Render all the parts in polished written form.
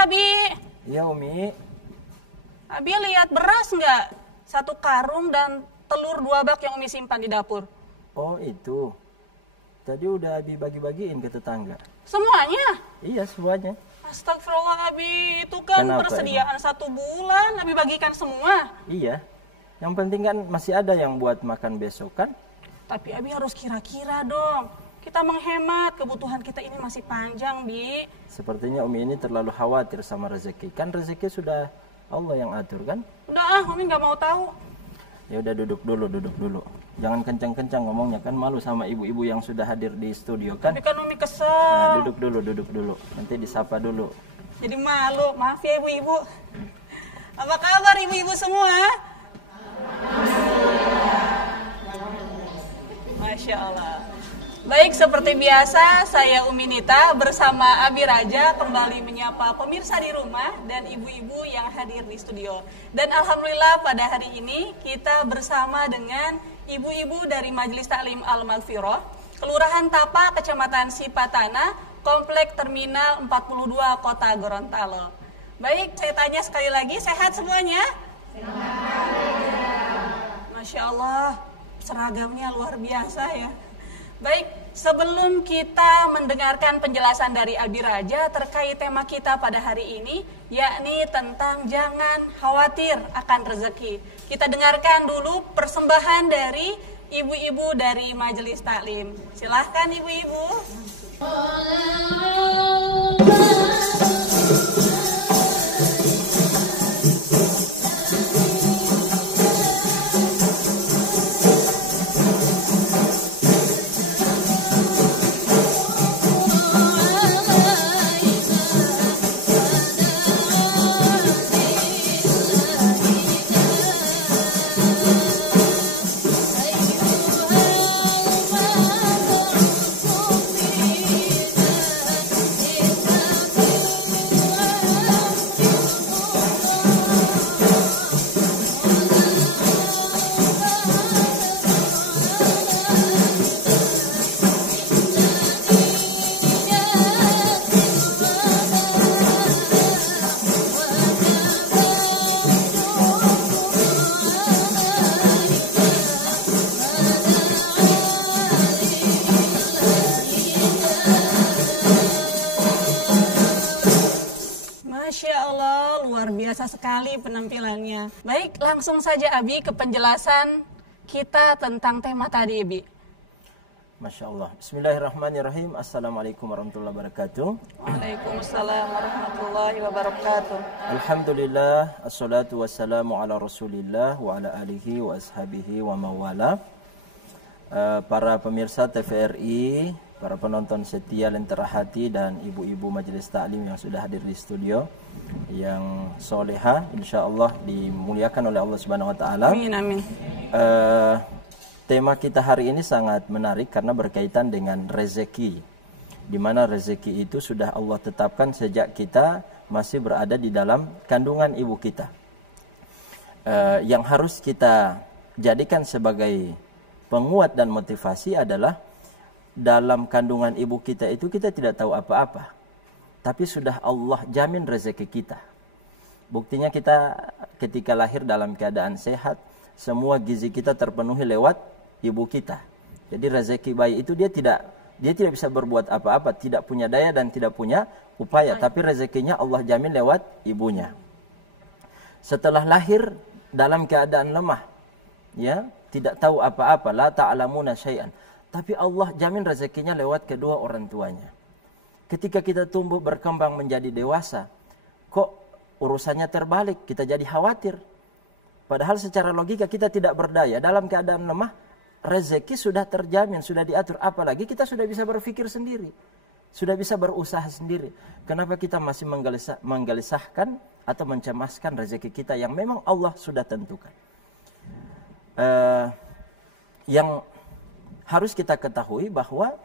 Abi. Iya, Umi. Abi lihat beras nggak? 1 karung dan telur 2 bak yang Umi simpan di dapur. Oh, itu. Tadi udah Abi bagi-bagiin ke tetangga. Semuanya? Iya, semuanya. Astagfirullah Abi, itu kan Kenapa persediaan 1 bulan. Abi bagikan semua. Iya. Yang penting kan masih ada yang buat makan besok kan? Tapi Abi harus kira-kira dong. Kita menghemat, kebutuhan kita ini masih panjang, Bi. Sepertinya Umi ini terlalu khawatir sama rezeki. Kan rezeki sudah Allah yang atur kan? Udah Umi nggak mau tahu. Ya udah duduk dulu. Jangan kencang-kencang ngomongnya kan, malu sama ibu-ibu yang sudah hadir di studio kan? Tapi kan Umi kesel. Nah, duduk dulu. Nanti disapa dulu. Jadi malu, maaf ya ibu-ibu. Apa kabar ibu-ibu semua? Masya Allah. Baik, seperti biasa, saya Umi Nita bersama Abi Raja kembali menyapa pemirsa di rumah dan ibu-ibu yang hadir di studio. Dan Alhamdulillah pada hari ini kita bersama dengan ibu-ibu dari Majelis Taklim Al-Maghfirah, Kelurahan Tapa, Kecamatan Sipatana, Komplek Terminal 42, Kota Gorontalo. Baik, saya tanya sekali lagi, sehat semuanya? Masya Allah, seragamnya luar biasa ya. Baik, sebelum kita mendengarkan penjelasan dari Abi Raja terkait tema kita pada hari ini, yakni tentang jangan khawatir akan rezeki. Kita dengarkan dulu persembahan dari ibu-ibu dari Majelis Taklim. Silahkan ibu-ibu. Masya Allah, luar biasa sekali penampilannya. Baik, langsung saja Abi ke penjelasan kita tentang tema tadi, Abi. Masya Allah. Bismillahirrahmanirrahim. Assalamualaikum warahmatullahi wabarakatuh. Waalaikumsalam warahmatullahi wabarakatuh. Alhamdulillah, assalatu wassalamu ala rasulillah wa ala alihi wa ashabihi wa mawala. Para pemirsa TVRI, para penonton setia Lentera Hati dan ibu-ibu Majelis Taklim yang sudah hadir di studio, yang soleha, insya Allah dimuliakan oleh Allah Subhanahu Wa Taala. Amin amin. Tema kita hari ini sangat menarik karena berkaitan dengan rezeki, di mana rezeki itu sudah Allah tetapkan sejak kita masih berada di dalam kandungan ibu kita. Yang harus kita jadikan sebagai penguat dan motivasi adalah dalam kandungan ibu kita itu kita tidak tahu apa-apa, tapi sudah Allah jamin rezeki kita. Buktinya kita ketika lahir dalam keadaan sehat, semua gizi kita terpenuhi lewat ibu kita. Jadi rezeki bayi itu dia tidak bisa berbuat apa-apa, tidak punya daya dan tidak punya upaya, tapi rezekinya Allah jamin lewat ibunya. Setelah lahir dalam keadaan lemah, ya, tidak tahu apa-apa, la ta'lamuna syai'an, tapi Allah jamin rezekinya lewat kedua orang tuanya. Ketika kita tumbuh berkembang menjadi dewasa, kok urusannya terbalik, kita jadi khawatir. Padahal secara logika kita tidak berdaya, dalam keadaan lemah, rezeki sudah terjamin, sudah diatur. Apalagi kita sudah bisa berpikir sendiri, sudah bisa berusaha sendiri. Kenapa kita masih menggelisahkan atau mencemaskan rezeki kita yang memang Allah sudah tentukan? Yang harus kita ketahui bahwa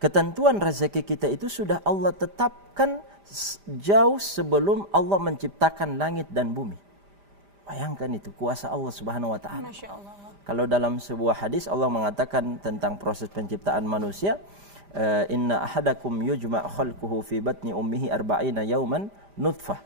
ketentuan rezeki kita itu sudah Allah tetapkan jauh sebelum Allah menciptakan langit dan bumi. Bayangkan itu kuasa Allah Subhanahu wa taala. Kalau dalam sebuah hadis Allah mengatakan tentang proses penciptaan manusia, inna ahadakum yujma' khalquhu fi batni ummihi 40 yawman nutfah.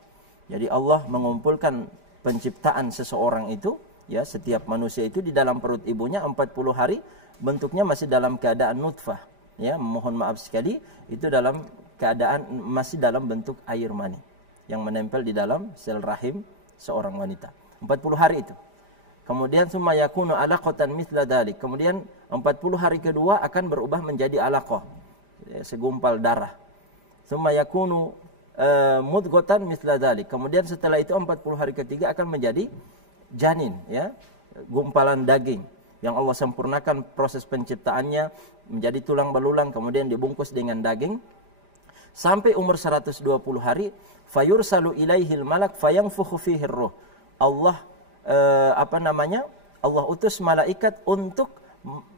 Jadi Allah mengumpulkan penciptaan seseorang itu, ya, setiap manusia itu di dalam perut ibunya 40 hari, bentuknya masih dalam keadaan nutfah. Ya, mohon maaf sekali, itu dalam keadaan masih dalam bentuk air mani yang menempel di dalam sel rahim seorang wanita. 40 hari itu. Kemudian summa yakunu alaqatan mithla dzalik. Kemudian 40 hari kedua akan berubah menjadi alaqah, segumpal darah. Summa yakunu mudghatan mithla dzalik. Kemudian setelah itu 40 hari ketiga akan menjadi janin, ya, gumpalan daging yang Allah sempurnakan proses penciptaannya menjadi tulang belulang, kemudian dibungkus dengan daging sampai umur 120 hari. Fayursalu ilaihil malak fayanfukhu fihi ruh. Allah Allah utus malaikat untuk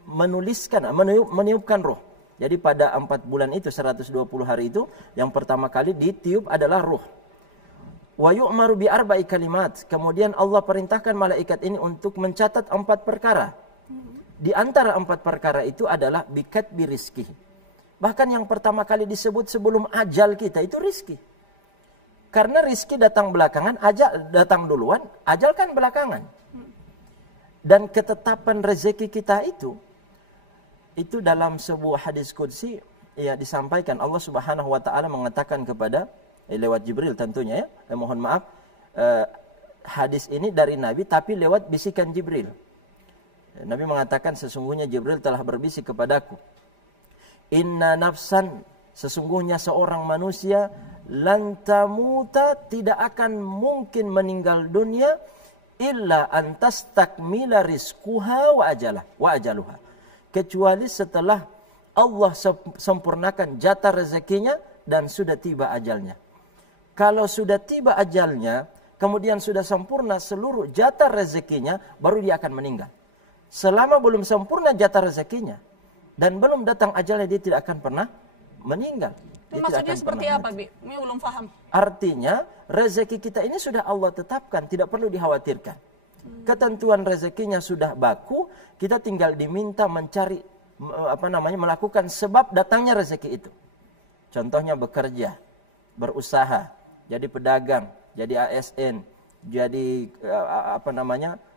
menuliskan, meniupkan ruh. Jadi pada 4 bulan itu, 120 hari itu, yang pertama kali ditiup adalah ruh. Wa yu'maru bi arba'i kalimat. Kemudian Allah perintahkan malaikat ini untuk mencatat 4 perkara. Di antara 4 perkara itu adalah bikatbi rizki. Bahkan yang pertama kali disebut sebelum ajal kita itu rizki. Karena rizki datang belakangan, ajal datang duluan, ajal kan belakangan. Dan ketetapan rezeki kita itu dalam sebuah hadis qudsi, ya, disampaikan Allah Subhanahu wa taala mengatakan kepada lewat Jibril tentunya, ya. Mohon maaf, hadis ini dari Nabi tapi lewat bisikan Jibril. Nabi mengatakan sesungguhnya Jibril telah berbisik kepadaku. Inna nafsan, sesungguhnya seorang manusia, lantamuta, tidak akan mungkin meninggal dunia illa antas takmila rizquha wa ajaluha, kecuali setelah Allah sempurnakan jatah rezekinya dan sudah tiba ajalnya. Kalau sudah tiba ajalnya, kemudian sudah sempurna seluruh jatah rezekinya, baru dia akan meninggal. Selama belum sempurna jatah rezekinya dan belum datang ajalnya, dia tidak akan pernah meninggal. Maksudnya seperti apa, Bi? Ini belum paham. Artinya, rezeki kita ini sudah Allah tetapkan, tidak perlu dikhawatirkan. Ketentuan rezekinya sudah baku, kita tinggal diminta mencari, melakukan sebab datangnya rezeki itu. Contohnya bekerja, berusaha, jadi pedagang, jadi ASN, jadi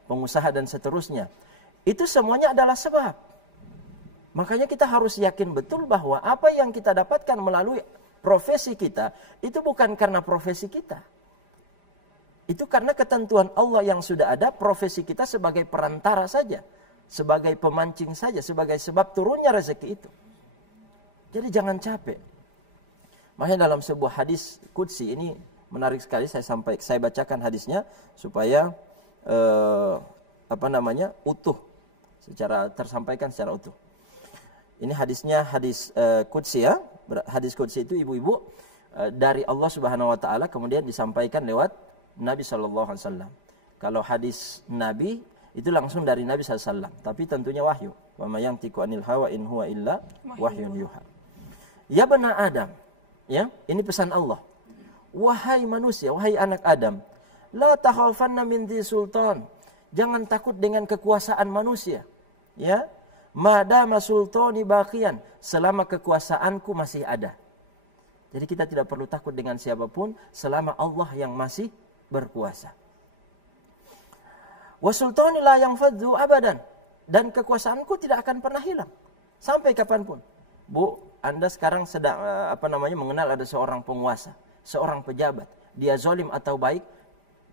pengusaha dan seterusnya. Itu semuanya adalah sebab. Makanya kita harus yakin betul bahwa apa yang kita dapatkan melalui profesi kita, itu bukan karena profesi kita. Itu karena ketentuan Allah yang sudah ada, profesi kita sebagai perantara saja. Sebagai pemancing saja, sebagai sebab turunnya rezeki itu. Jadi jangan capek. Makanya dalam sebuah hadis qudsi ini menarik sekali, saya bacakan hadisnya supaya utuh, tersampaikan secara utuh. Ini hadisnya hadis qudsi, ya. Hadis qudsi itu ibu-ibu dari Allah Subhanahu wa taala, kemudian disampaikan lewat Nabi sallallahu alaihi wasallam. Kalau hadis Nabi itu langsung dari Nabi sallallahu alaihi wasallam, tapi tentunya wahyu. Wa may yantiqu anil hawa in huwa illa wahyun yuha. Ya bani Adam, ya, ini pesan Allah. Wahai manusia, wahai anak Adam, la takhafanna min dzi sultan. Jangan takut dengan kekuasaan manusia, ya. Madama sultani baqiyan, selama kekuasaanku masih ada. Jadi kita tidak perlu takut dengan siapapun selama Allah yang masih berkuasa. Wa sultani la yanfadhu abadan, dan kekuasaanku tidak akan pernah hilang sampai kapanpun. Bu, Anda sekarang sedang mengenal ada seorang penguasa, seorang pejabat, dia zalim atau baik,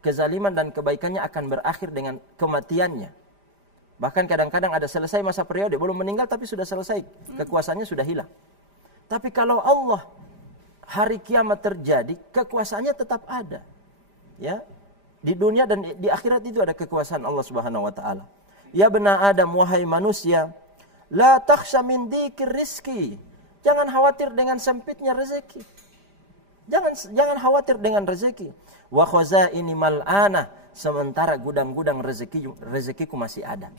kezaliman dan kebaikannya akan berakhir dengan kematiannya. Bahkan kadang-kadang ada selesai masa periode, belum meninggal tapi sudah selesai, kekuasaannya sudah hilang. Tapi kalau Allah, hari kiamat terjadi, kekuasaannya tetap ada. Ya, di dunia dan di akhirat itu ada kekuasaan Allah Subhanahu wa taala. Ya bani Adam, wahai manusia, la takhsha min dzikir rizki. Jangan khawatir dengan sempitnya rezeki. Jangan khawatir dengan rezeki. Wa khazaini mal'ana, sementara gudang-gudang rezekiku masih ada.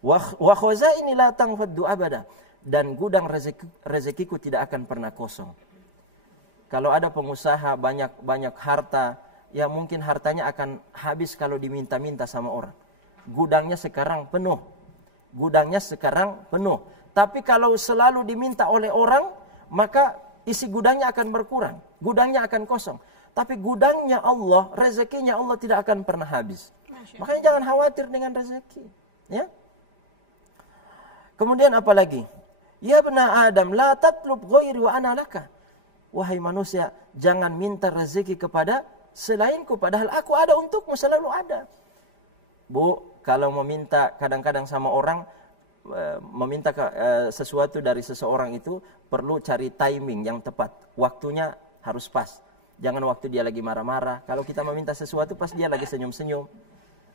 Wa khazaini la tanfaddu abada, dan gudang rezekiku tidak akan pernah kosong. Kalau ada pengusaha banyak harta, ya mungkin hartanya akan habis kalau diminta-minta sama orang. Gudangnya sekarang penuh. Tapi kalau selalu diminta oleh orang, maka isi gudangnya akan berkurang. Gudangnya akan kosong. Tapi gudangnya Allah, rezekinya Allah tidak akan pernah habis. Makanya jangan khawatir dengan rezeki. Ya. Kemudian apa lagi? Ya bena Adam, la tatlub ghairi wa ana laka. Wahai manusia, jangan minta rezeki kepada selainku, padahal aku ada untukmu, selalu ada. Bu, kalau meminta kadang-kadang sama orang, meminta sesuatu dari seseorang itu perlu cari timing yang tepat. Waktunya harus pas. Jangan waktu dia lagi marah-marah. Kalau kita meminta sesuatu pas dia lagi senyum-senyum.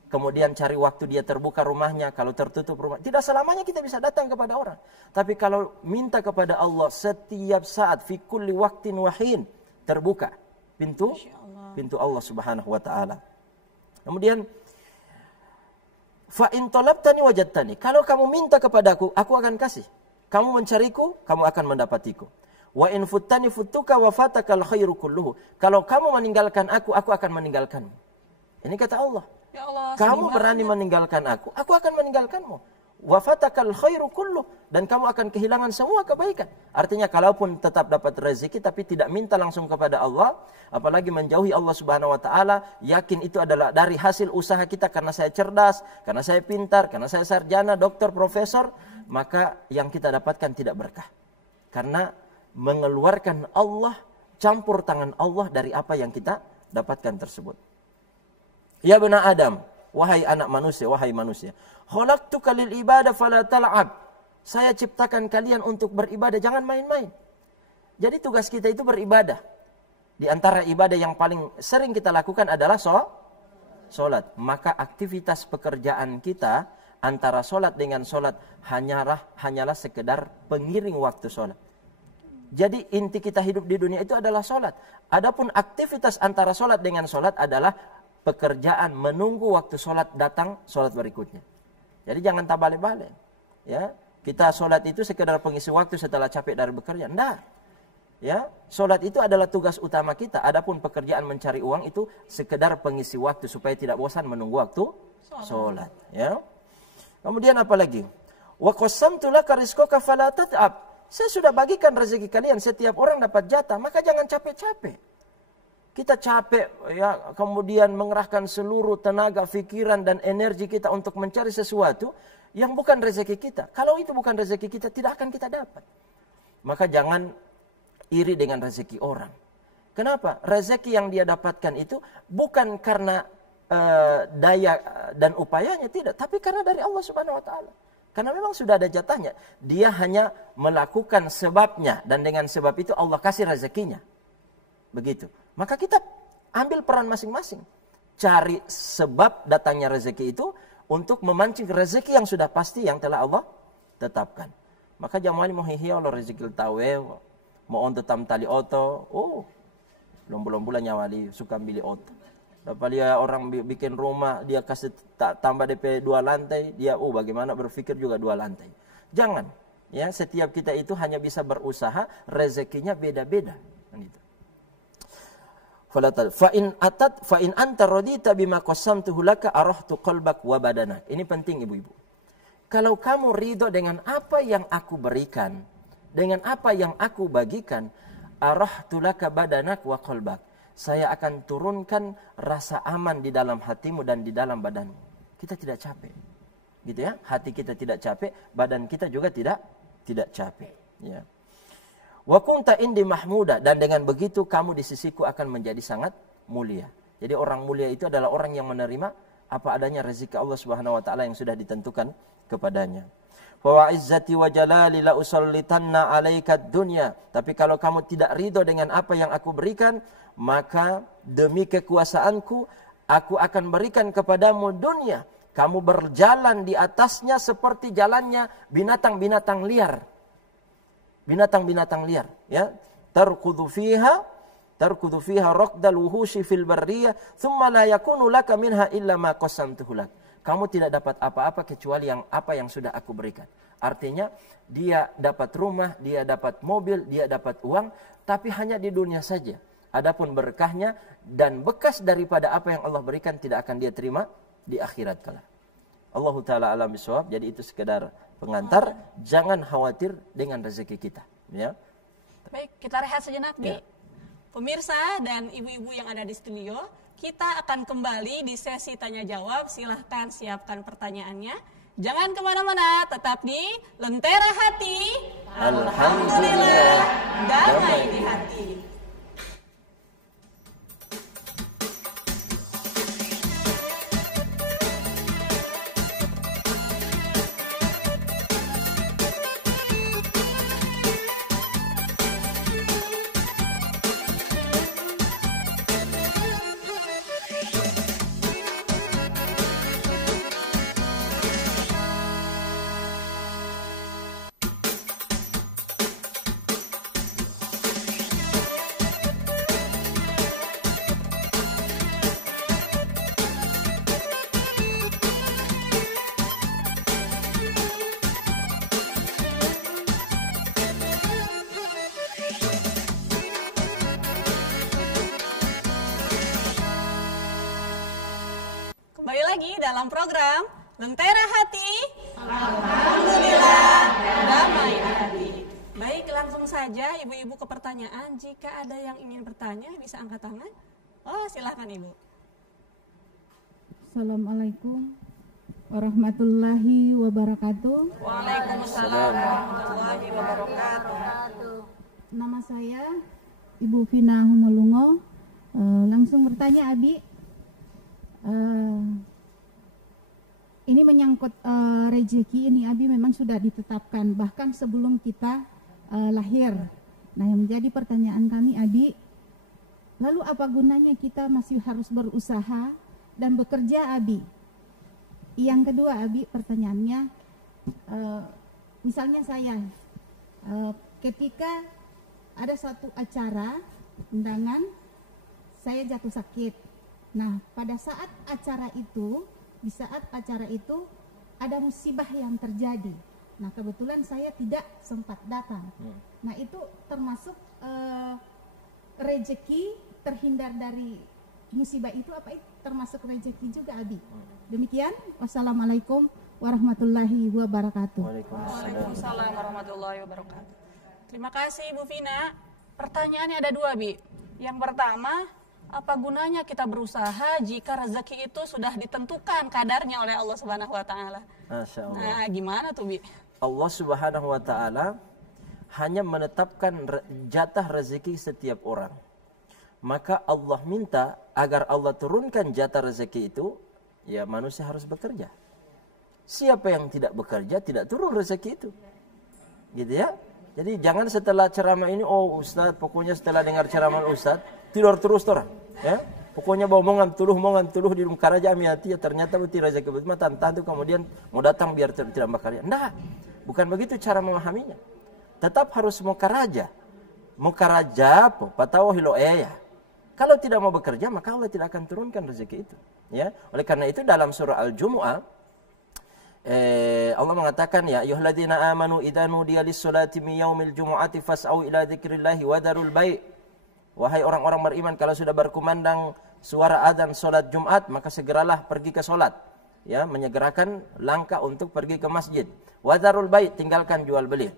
Kemudian cari waktu dia terbuka rumahnya. Kalau tertutup rumah, tidak selamanya kita bisa datang kepada orang. Tapi kalau minta kepada Allah setiap saat, fi kulli waqtin wahin, terbuka pintu Allah Subhanahu wa taala. Kemudian fa in talabtani wajadtani. Kalau kamu minta kepadaku, aku akan kasih. Kamu mencariku, kamu akan mendapatiku. Wa in futtani futtuka wa fatakal khairu kulluhu. Kalau kamu meninggalkan aku akan meninggalkanmu. Ini kata Allah. Ya Allah, kamu berani meninggalkan aku akan meninggalkanmu. Wa fatakal khairu kulluhu, dan kamu akan kehilangan semua kebaikan. Artinya kalaupun tetap dapat rezeki tapi tidak minta langsung kepada Allah, apalagi menjauhi Allah Subhanahu wa taala, yakin itu adalah dari hasil usaha kita karena saya cerdas, karena saya pintar, karena saya sarjana, dokter, profesor, maka yang kita dapatkan tidak berkah. Karena mengeluarkan Allah, campur tangan Allah dari apa yang kita dapatkan tersebut. Ya bena Adam, wahai anak manusia, wahai manusia, khalaqtuka lil ibadah fala tal'ab. Saya ciptakan kalian untuk beribadah, jangan main-main. Jadi tugas kita itu beribadah. Di antara ibadah yang paling sering kita lakukan adalah sholat. Maka aktivitas pekerjaan kita antara sholat dengan sholat hanyalah sekedar pengiring waktu sholat. Jadi inti kita hidup di dunia itu adalah sholat. Adapun aktivitas antara sholat dengan sholat adalah pekerjaan menunggu waktu sholat datang, sholat berikutnya. Jadi jangan tak balik-balik. Ya, kita sholat itu sekedar pengisi waktu setelah capek dari bekerja. Enggak. Ya, sholat itu adalah tugas utama kita. Adapun pekerjaan mencari uang itu sekedar pengisi waktu supaya tidak bosan menunggu waktu sholat. Ya. Kemudian apa lagi? Wa qasamtu laka rizqaka fala tat'ab. Saya sudah bagikan rezeki kalian, setiap orang dapat jatah, maka jangan capek-capek. Kita capek ya, kemudian mengerahkan seluruh tenaga, pikiran dan energi kita untuk mencari sesuatu yang bukan rezeki kita. Kalau itu bukan rezeki kita, tidak akan kita dapat. Maka jangan iri dengan rezeki orang. Kenapa? Rezeki yang dia dapatkan itu bukan karena daya dan upayanya, tidak, tapi karena dari Allah Subhanahu wa taala. Karena memang sudah ada jatahnya. Dia hanya melakukan sebabnya, dan dengan sebab itu Allah kasih rezekinya. Begitu. Maka kita ambil peran masing-masing. Cari sebab datangnya rezeki itu untuk memancing rezeki yang sudah pasti yang telah Allah tetapkan. Maka jamani mau hihiau lo rezeki tawe, mau on tetam tali oto. Oh, belum bulan nyawali suka beli oto. Dapat dia orang bikin rumah, dia kasih tambah DP 2 lantai, dia bagaimana berpikir juga 2 lantai. Jangan. Ya, setiap kita itu hanya bisa berusaha, rezekinya beda-beda. Gitu. Fa in anta radita bima qasamtuhu laka arahtu qalbak wa badanak. Ini penting ibu-ibu. Kalau kamu ridho dengan apa yang aku berikan, dengan apa yang aku bagikan, arahtu laka badanak wa qalbak. Saya akan turunkan rasa aman di dalam hatimu dan di dalam badanmu. Kita tidak capek. Gitu ya? Hati kita tidak capek, badan kita juga tidak capek, ya. Wa kunta indi mahmuda, dan dengan begitu kamu di sisiku akan menjadi sangat mulia. Jadi orang mulia itu adalah orang yang menerima apa adanya rezeki Allah Subhanahu wa taala yang sudah ditentukan kepadanya. Wa izzati wa jalali la usallitanna 'alaika dunya. Tapi kalau kamu tidak ridho dengan apa yang aku berikan, maka demi kekuasaanku aku akan berikan kepadamu dunia. Kamu berjalan di atasnya seperti jalannya binatang-binatang liar. Binatang-binatang liar, ya. Tarkudu fiha raqdal wuhushi fil barriyah, thumma la yakunu laka minha illa ma qasamtuhu lak. Kamu tidak dapat apa-apa kecuali apa yang sudah aku berikan. Artinya dia dapat rumah, dia dapat mobil, dia dapat uang, tapi hanya di dunia saja. Adapun berkahnya dan bekas daripada apa yang Allah berikan tidak akan dia terima di akhirat kelak. Allahu taala alam bisawab. Jadi itu sekedar pengantar, jangan khawatir dengan rezeki kita. Ya. Baik, kita rehat sejenak, Bi. Ya. Pemirsa dan ibu-ibu yang ada di studio, kita akan kembali di sesi tanya jawab. Silahkan siapkan pertanyaannya. Jangan kemana-mana, tetap di Lentera Hati. Alhamdulillah, damai di hati. Kembali lagi dalam program Lentera Hati. Alhamdulillah, damai di hati. Baik, langsung saja ibu-ibu ke pertanyaan. Jika ada yang ingin bertanya, bisa angkat tangan. Oh, silahkan Ibu. Assalamualaikum warahmatullahi wabarakatuh. Waalaikumsalam warahmatullahi wabarakatuh. Nama saya Ibu Vina Humulungo. Langsung bertanya, Abi. Ini menyangkut rezeki ini, Abi, memang sudah ditetapkan bahkan sebelum kita lahir. Nah, yang menjadi pertanyaan kami, Abi, lalu apa gunanya kita masih harus berusaha dan bekerja, Abi? Yang kedua, Abi, pertanyaannya, misalnya saya ketika ada satu acara undangan, saya jatuh sakit. Nah, pada saat acara itu, di saat acara itu ada musibah yang terjadi. Nah, kebetulan saya tidak sempat datang. Nah, itu termasuk rezeki terhindar dari musibah itu, apa itu termasuk rezeki juga, Abi? Demikian, wassalamualaikum warahmatullahi wabarakatuh. Waalaikumsalam warahmatullahi wabarakatuh. Terima kasih Ibu Vina. Pertanyaannya ada dua, Bi. Yang pertama, apa gunanya kita berusaha jika rezeki itu sudah ditentukan kadarnya oleh Allah Subhanahu wa taala? Masya Allah. Nah, gimana tuh, Bi? Allah Subhanahu wa taala hanya menetapkan jatah rezeki setiap orang. Maka Allah minta agar Allah turunkan jatah rezeki itu, ya manusia harus bekerja. Siapa yang tidak bekerja tidak turun rezeki itu. Gitu ya. Jadi jangan setelah ceramah ini, oh Ustaz, pokoknya setelah dengar ceramah Ustaz, tidur terus orang. Ya. Pokoknya mongan tuluh di Karaja Amiati, ya ternyata betul rezeki betul tantu kemudian mau datang biar tidak bekerja. Enggak. Bukan begitu cara memahaminya. Tetap harus mukaraja. Mukaraja patau hilo ya. Kalau tidak mau bekerja, maka Allah tidak akan turunkan rezeki itu. Ya. Oleh karena itu dalam surah Al-Jumu'ah Allah mengatakan, ya ayyuhalladzina amanu idza nudiya lis-salati min yaumil jumu'ati fas'au ila dzikrillahi wa darul bai'. Wahai orang-orang beriman, kalau sudah berkumandang suara adzan salat Jumat, maka segeralah pergi ke salat. Ya, menyegerakan langkah untuk pergi ke masjid. Wa darul bai', tinggalkan jual beli.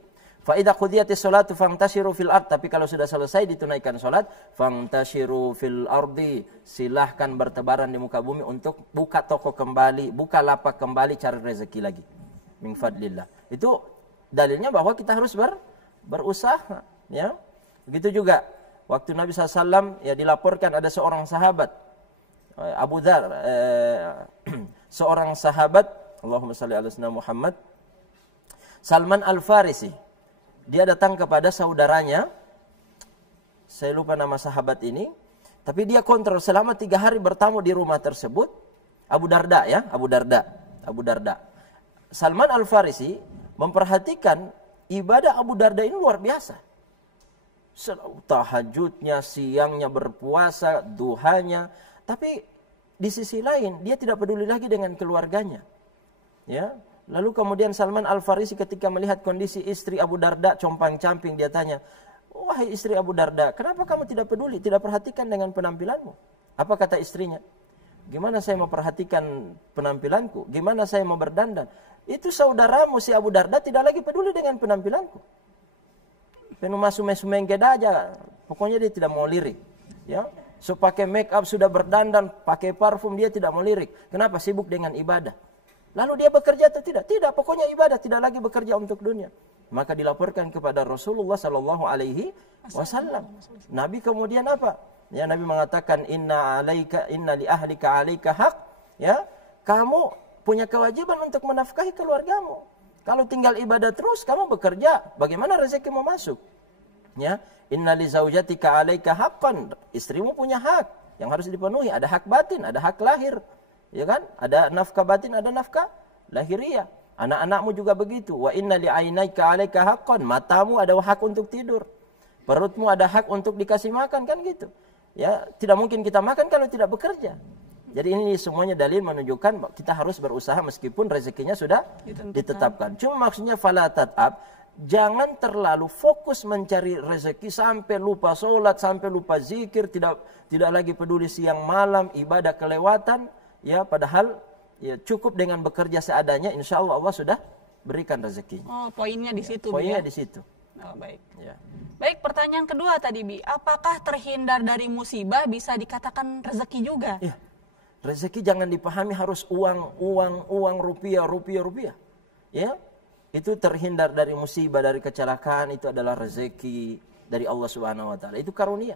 Fa idza qudiyatis salatu fantashiru fil ard, tapi kalau sudah selesai ditunaikan salat, fantashiru fil ardi, silahkan bertebaran di muka bumi untuk buka toko kembali, buka lapak kembali, cari rezeki lagi. Min fadlillah. Itu dalilnya bahwa kita harus berusaha, ya. Begitu juga waktu Nabi SAW ya dilaporkan ada seorang sahabat Abu Dzar, seorang sahabat, Allahumma shalli ala sayyidina Muhammad, Salman Al-Farisi. Dia datang kepada saudaranya, saya lupa nama sahabat ini, tapi dia kontrol selama 3 hari bertamu di rumah tersebut. Abu Darda ya, Abu Darda. Salman Al-Farisi memperhatikan ibadah Abu Darda ini luar biasa. Tahajudnya, siangnya berpuasa, duhanya, tapi di sisi lain dia tidak peduli lagi dengan keluarganya. Ya. Lalu kemudian Salman Al-Farisi ketika melihat kondisi istri Abu Darda compang-camping, dia tanya, wahai istri Abu Darda, kenapa kamu tidak peduli, tidak perhatikan dengan penampilanmu? Apa kata istrinya? Gimana saya memperhatikan penampilanku? Gimana saya mau berdandan? Itu saudaramu si Abu Darda tidak lagi peduli dengan penampilanku. Penuh masuk-masuk aja. Pokoknya dia tidak mau lirik. Ya, so pakai make up, sudah berdandan, pakai parfum, dia tidak mau lirik. Kenapa? Sibuk dengan ibadah. Lalu dia bekerja atau tidak? Tidak, pokoknya ibadah, tidak lagi bekerja untuk dunia. Maka dilaporkan kepada Rasulullah sallallahu alaihi wasallam. Nabi kemudian apa? Ya, Nabi mengatakan inna li ahlika alaika haq. Ya, kamu punya kewajiban untuk menafkahi keluargamu. Kalau tinggal ibadah terus, kamu bekerja, bagaimana rezeki mau masuk? Ya, inna li zaujatika alaika haqqan. Istrimu punya hak yang harus dipenuhi, ada hak batin, ada hak lahir. Ya kan? Ada nafkah batin, ada nafkah lahiriah. Anak-anakmu juga begitu. Wa inna li ainaika alaika haqqan. Matamu ada hak untuk tidur. Perutmu ada hak untuk dikasih makan, kan gitu. Ya, tidak mungkin kita makan kalau tidak bekerja. Jadi ini semuanya dalil menunjukkan kita harus berusaha meskipun rezekinya sudah ditetapkan. Cuma maksudnya fala tat'ab, jangan terlalu fokus mencari rezeki sampai lupa sholat, sampai lupa zikir, tidak lagi peduli siang malam, ibadah kelewatan, ya padahal ya cukup dengan bekerja seadanya, insya Allah Allah sudah berikan rezeki. Oh, poinnya di situ. Poinnya di situ. Oh, baik. Ya. Baik, pertanyaan kedua tadi, Bi. Apakah terhindar dari musibah bisa dikatakan rezeki juga? Ya. Rezeki jangan dipahami harus uang, rupiah. Ya. Itu terhindar dari musibah, dari kecelakaan, itu adalah rezeki dari Allah Subhanahu wa taala. Itu karunia.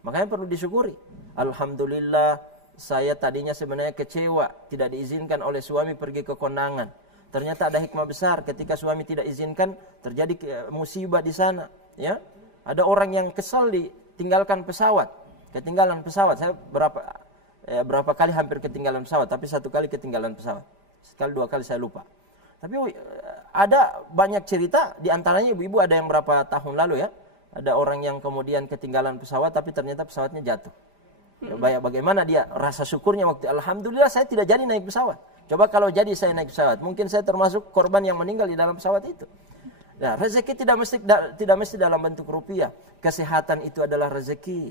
Makanya perlu disyukuri. Alhamdulillah, saya tadinya sebenarnya kecewa tidak diizinkan oleh suami pergi ke kondangan. Ternyata ada hikmah besar ketika suami tidak izinkan, terjadi musibah di sana, ya. Ada orang yang kesal ditinggalkan pesawat, ketinggalan pesawat. Saya berapa kali hampir ketinggalan pesawat, tapi satu kali ketinggalan pesawat. Sekali dua kali saya lupa. Tapi ada banyak cerita, di antaranya ibu-ibu ada yang berapa tahun lalu ya, ada orang yang kemudian ketinggalan pesawat tapi ternyata pesawatnya jatuh. Ya, bagaimana dia rasa syukurnya waktu alhamdulillah saya tidak jadi naik pesawat. Coba kalau jadi saya naik pesawat, mungkin saya termasuk korban yang meninggal di dalam pesawat itu. Nah, rezeki tidak mesti dalam bentuk rupiah. Kesehatan itu adalah rezeki.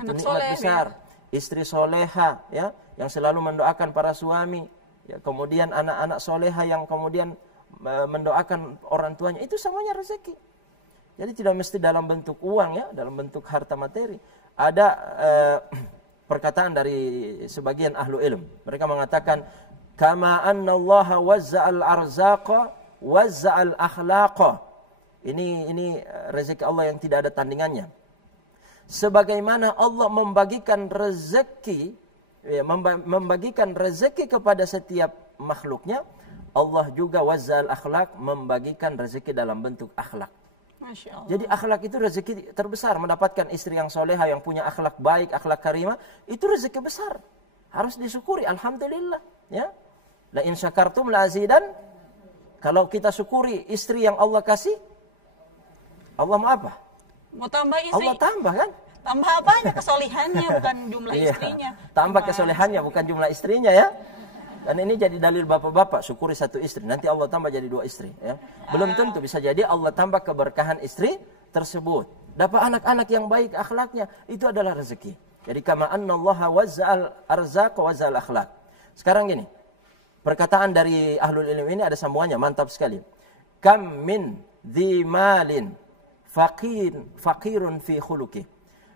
Itu nikmat besar. Ya. Istri soleha, ya, yang selalu mendoakan para suami. Ya, kemudian anak-anak soleha yang kemudian mendoakan orang tuanya, itu semuanya rezeki. Jadi tidak mesti dalam bentuk uang, ya, dalam bentuk harta materi. Ada perkataan dari sebagian ahlu ilm. Mereka mengatakan, kama anna Allah wazza'al arzaqa wazza'al akhlaqa. Ini rezeki Allah yang tidak ada tandingannya. Sebagaimana Allah membagikan rezeki, ya, membagikan rezeki kepada setiap makhluknya, Allah juga wazza'al akhlaq, membagikan rezeki dalam bentuk akhlak. Masya Allah. Jadi akhlak itu rezeki terbesar. Mendapatkan istri yang soleha, yang punya akhlak baik, akhlak karimah, itu rezeki besar. Harus disyukuri, alhamdulillah. Ya, la in syakartum la azidan. Kalau kita syukuri istri yang Allah kasih, Allah mau apa? Mau tambah istri. Allah tambah kan? Tambah apanya? Kesolehannya, bukan jumlah istrinya. Tambah kesolehannya, bukan jumlah istrinya ya. Dan ini jadi dalil bapak-bapak, syukuri satu istri, nanti Allah tambah jadi 2 istri. Ya. Belum tentu, bisa jadi Allah tambah keberkahan istri tersebut. Dapat anak-anak yang baik akhlaknya, itu adalah rezeki. Jadi kama annallaha wazza'al arzaq wazza'al akhlaq. Sekarang gini, perkataan dari ahlul ilm ini ada sambungannya, mantap sekali. Kam min dhi malin faqirun fi khuluqih.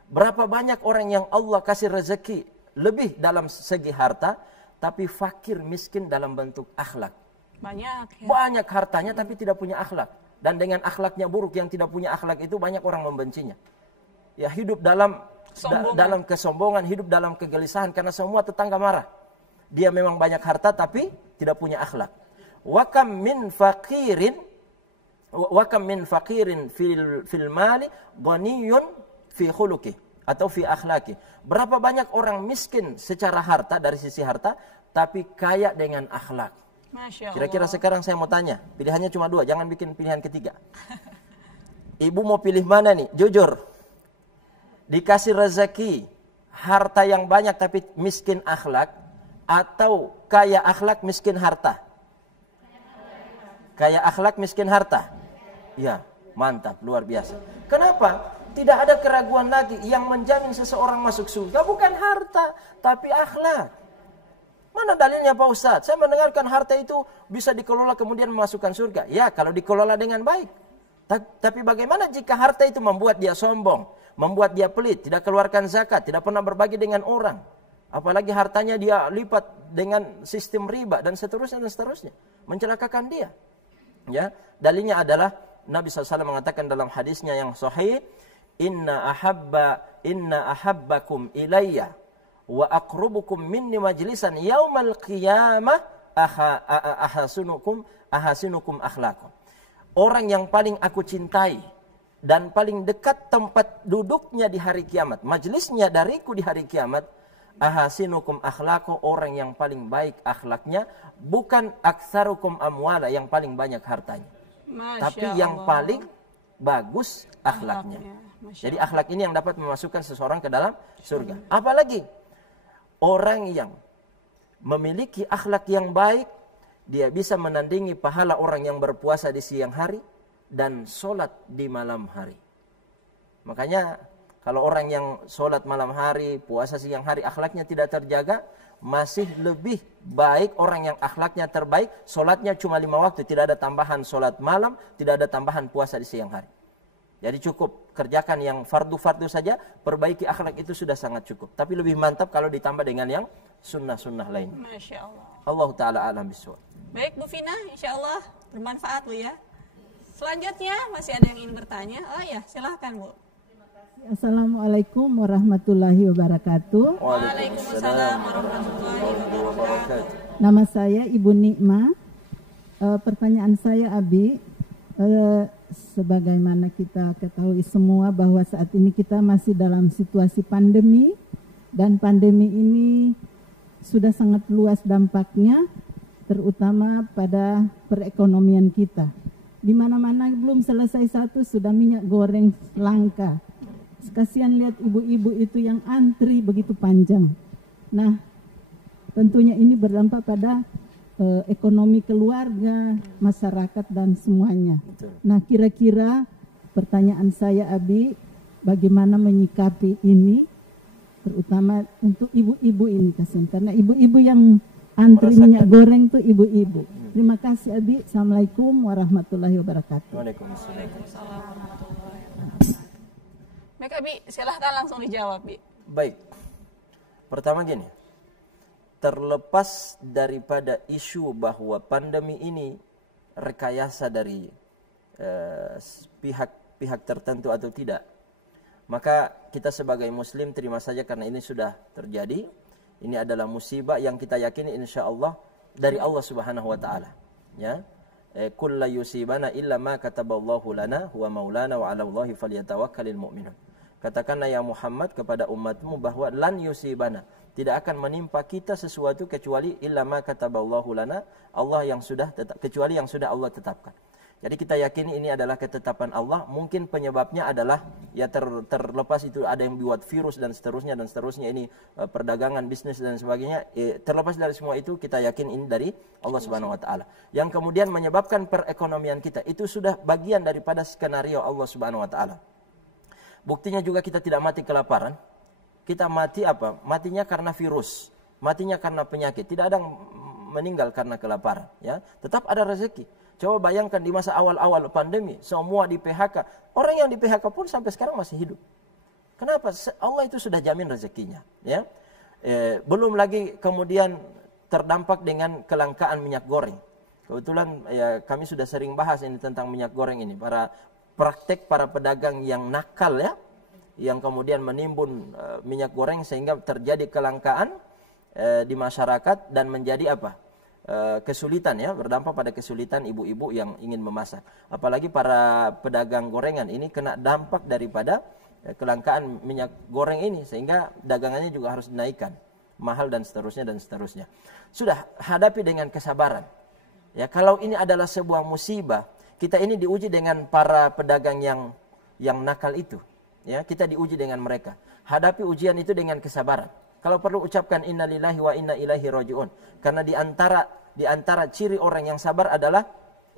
Berapa banyak orang yang Allah kasih rezeki lebih dalam segi harta, tapi fakir miskin dalam bentuk akhlak. Banyak ya. Banyak hartanya tapi tidak punya akhlak. Dan dengan akhlaknya buruk, yang tidak punya akhlak itu banyak orang membencinya. Ya, hidup dalam kesombongan, hidup dalam kegelisahan karena semua tetangga marah. Dia memang banyak harta tapi tidak punya akhlak. Wa kam min faqirin fil mali ghaniyun fi khuluqih atau fi akhlaqih. Berapa banyak orang miskin secara harta, dari sisi harta, tapi kaya dengan akhlak. Masya Allah. Kira-kira sekarang saya mau tanya, pilihannya cuma 2, jangan bikin pilihan ketiga. Ibu mau pilih mana nih? Jujur. Dikasih rezeki, harta yang banyak tapi miskin akhlak, atau kaya akhlak miskin harta? Kaya akhlak miskin harta. Ya, mantap, luar biasa. Kenapa? Tidak ada keraguan lagi, yang menjamin seseorang masuk surga bukan harta, tapi akhlak. Mana dalilnya Pak Ustadz? Saya mendengarkan harta itu bisa dikelola kemudian memasukkan surga. Ya, kalau dikelola dengan baik. Tapi bagaimana jika harta itu membuat dia sombong, membuat dia pelit, tidak keluarkan zakat, tidak pernah berbagi dengan orang. Apalagi hartanya dia lipat dengan sistem riba dan seterusnya. Mencelakakan dia. Ya, dalilnya adalah Nabi SAW mengatakan dalam hadisnya yang sahih, Inna ahabbakum ilayya wa aqrubukum minni majlisan yaumal qiyamah ahasinukum akhlaqan. Orang yang paling aku cintai dan paling dekat tempat duduknya di hari kiamat, majlisnya dariku di hari kiamat, ahasinukum akhlaqan, orang yang paling baik akhlaknya, bukan aktsarukum amwala, yang paling banyak hartanya. Tapi yang paling bagus akhlaknya. Jadi akhlak ini yang dapat memasukkan seseorang ke dalam surga. Apalagi orang yang memiliki akhlak yang baik, dia bisa menandingi pahala orang yang berpuasa di siang hari dan sholat di malam hari. Makanya kalau orang yang sholat malam hari, puasa siang hari, akhlaknya tidak terjaga, masih lebih baik orang yang akhlaknya terbaik, sholatnya cuma 5 waktu, tidak ada tambahan sholat malam, tidak ada tambahan puasa di siang hari. Jadi cukup kerjakan yang fardu-fardu saja, perbaiki akhlak itu sudah sangat cukup. Tapi lebih mantap kalau ditambah dengan yang sunnah-sunnah lain. Masya Allah. Allah Ta'ala alam bisawab. Baik Bu Fina, insya Allah bermanfaat Bu ya. Selanjutnya masih ada yang ingin bertanya. Oh ya, silahkan Bu. Assalamualaikum warahmatullahi wabarakatuh. Waalaikumsalam warahmatullahi wabarakatuh. Nama saya Ibu Nikma. Pertanyaan saya Abi, sebagaimana kita ketahui semua bahwa saat ini kita masih dalam situasi pandemi, dan pandemi ini sudah sangat luas dampaknya, terutama pada perekonomian kita. Di mana-mana belum selesai satu sudah minyak goreng langka. Kasihan lihat ibu-ibu itu yang antri begitu panjang. Nah, tentunya ini berdampak pada ekonomi keluarga, masyarakat dan semuanya. Nah, kira-kira pertanyaan saya Abi, bagaimana menyikapi ini, terutama untuk ibu-ibu ini kasihan, karena ibu-ibu yang antri minyak goreng itu ibu-ibu. Terima kasih Abi. Assalamualaikum warahmatullahi wabarakatuh. Waalaikumsalam warahmatullahi wabarakatuh. Baik Abi, silahkan langsung dijawab Bi. Baik. Pertama gini, terlepas daripada isu bahwa pandemi ini rekayasa dari pihak tertentu atau tidak, maka kita sebagai muslim terima saja karena ini sudah terjadi. Ini adalah musibah yang kita yakini insya Allah dari Allah Subhanahu wa taala, ya. Qul la yusibana illa ma kataballahu lana huwa maulana wa 'alallahi falyatawakkalul mu'minun. Katakanlah ya Muhammad kepada umatmu bahwa lan yusibana, tidak akan menimpa kita sesuatu kecuali illa ma kataballahu lana, Allah yang sudah kecuali yang sudah Allah tetapkan. Jadi kita yakini ini adalah ketetapan Allah. Mungkin penyebabnya adalah ya terlepas itu ada yang buat virus dan seterusnya ini perdagangan, bisnis dan sebagainya. Terlepas dari semua itu kita yakin ini dari Allah Subhanahu wa taala. Yang kemudian menyebabkan perekonomian kita itu sudah bagian daripada skenario Allah Subhanahu wa taala. Buktinya juga kita tidak mati kelaparan. Kita mati apa? Matinya karena virus, matinya karena penyakit. Tidak ada yang meninggal karena kelaparan, ya. Tetap ada rezeki. Coba bayangkan di masa awal-awal pandemi, semua di PHK. Orang yang di PHK pun sampai sekarang masih hidup. Kenapa? Allah itu sudah jamin rezekinya, ya. Belum lagi kemudian terdampak dengan kelangkaan minyak goreng. Kebetulan ya, kami sudah sering bahas ini tentang minyak goreng ini. Praktek para pedagang yang nakal, ya, yang kemudian menimbun minyak goreng sehingga terjadi kelangkaan di masyarakat dan menjadi apa? Kesulitan, ya, berdampak pada kesulitan ibu-ibu yang ingin memasak. Apalagi para pedagang gorengan ini kena dampak daripada kelangkaan minyak goreng ini, sehingga dagangannya juga harus dinaikkan, mahal dan seterusnya. Sudah hadapi dengan kesabaran. Ya, kalau ini adalah sebuah musibah, kita ini diuji dengan para pedagang yang nakal itu. Ya, kita diuji dengan mereka. Hadapi ujian itu dengan kesabaran. Kalau perlu ucapkan innalillahi wa inna ilaihi raji'un. Karena di antara ciri orang yang sabar adalah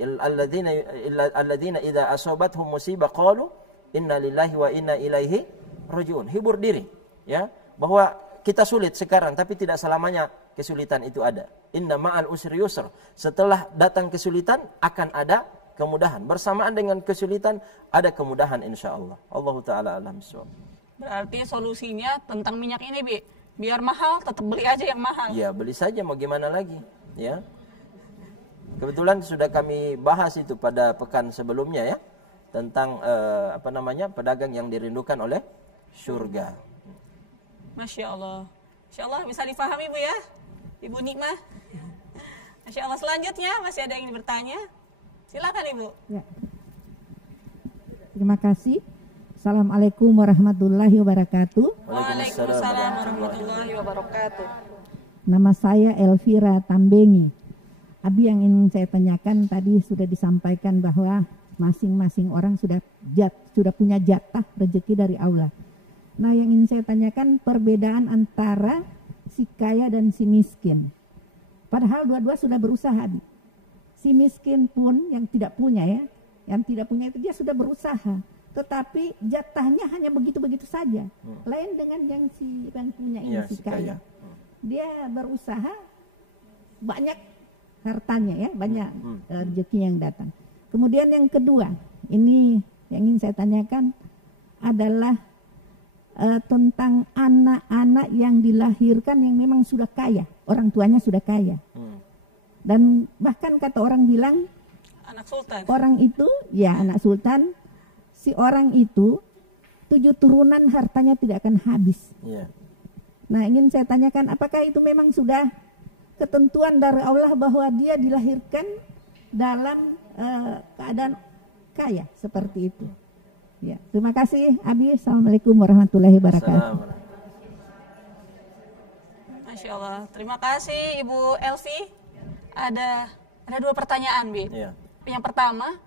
alladzina idza asabathum musibah qalu innalillahi wa inna ilaihi raji'un. Hibur diri, ya, bahwa kita sulit sekarang tapi tidak selamanya kesulitan itu ada. Inna ma'al usri yusra. Setelah datang kesulitan akan ada kemudahan. Bersamaan dengan kesulitan ada kemudahan insyaallah. Allahu taala alam bissawab. Berarti solusinya tentang minyak ini, Bi. Biar mahal, tetap beli aja yang mahal. Ya, beli saja, mau gimana lagi, ya. Kebetulan sudah kami bahas itu pada pekan sebelumnya ya, tentang pedagang yang dirindukan oleh surga. Masya Allah. Masya Allah, bisa difahami Bu ya, Ibu Nikmah. Masya Allah, selanjutnya masih ada yang ingin bertanya? Silakan Ibu. Ya. Terima kasih. Assalamualaikum warahmatullahi wabarakatuh. Waalaikumsalam warahmatullahi wabarakatuh. Nama saya Elvira Tambengi. Abi, yang ingin saya tanyakan tadi sudah disampaikan bahwa masing-masing orang sudah punya jatah rezeki dari Allah. Nah, yang ingin saya tanyakan perbedaan antara si kaya dan si miskin. Padahal dua-dua sudah berusaha. Abi. Si miskin pun yang tidak punya itu dia sudah berusaha. Tetapi jatahnya hanya begitu-begitu saja. Lain dengan yang punya ini, si kaya. Dia berusaha banyak hartanya ya, banyak rezeki yang datang. Kemudian yang kedua, ini yang ingin saya tanyakan adalah tentang anak-anak yang dilahirkan yang memang sudah kaya, orang tuanya sudah kaya. Dan bahkan kata orang bilang anak sultan. Orang itu ya anak sultan. Si orang itu 7 turunan hartanya tidak akan habis. Yeah. Nah, ingin saya tanyakan, apakah itu memang sudah ketentuan dari Allah bahwa dia dilahirkan dalam keadaan kaya seperti itu? Ya, terima kasih Abi. Assalamualaikum warahmatullahi wabarakatuh. Masya Allah. Terima kasih Ibu Elvi. Ada 2 pertanyaan, Bi. Yeah. Yang pertama,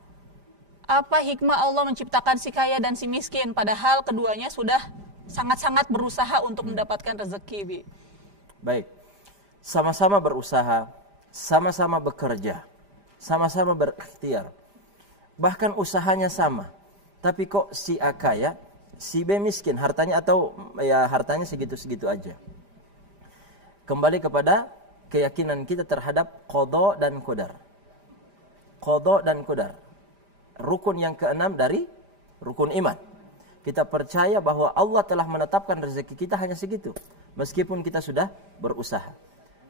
apa hikmah Allah menciptakan si kaya dan si miskin padahal keduanya sudah sangat-sangat berusaha untuk mendapatkan rezeki, Bi? Baik. Sama-sama berusaha, sama-sama bekerja, sama-sama berikhtiar. Bahkan usahanya sama. Tapi kok si A kaya, si B miskin, hartanya hartanya segitu-segitu aja. Kembali kepada keyakinan kita terhadap qada dan qadar. Qada dan qadar. Rukun yang keenam dari rukun iman. Kita percaya bahwa Allah telah menetapkan rezeki kita hanya segitu. Meskipun kita sudah berusaha.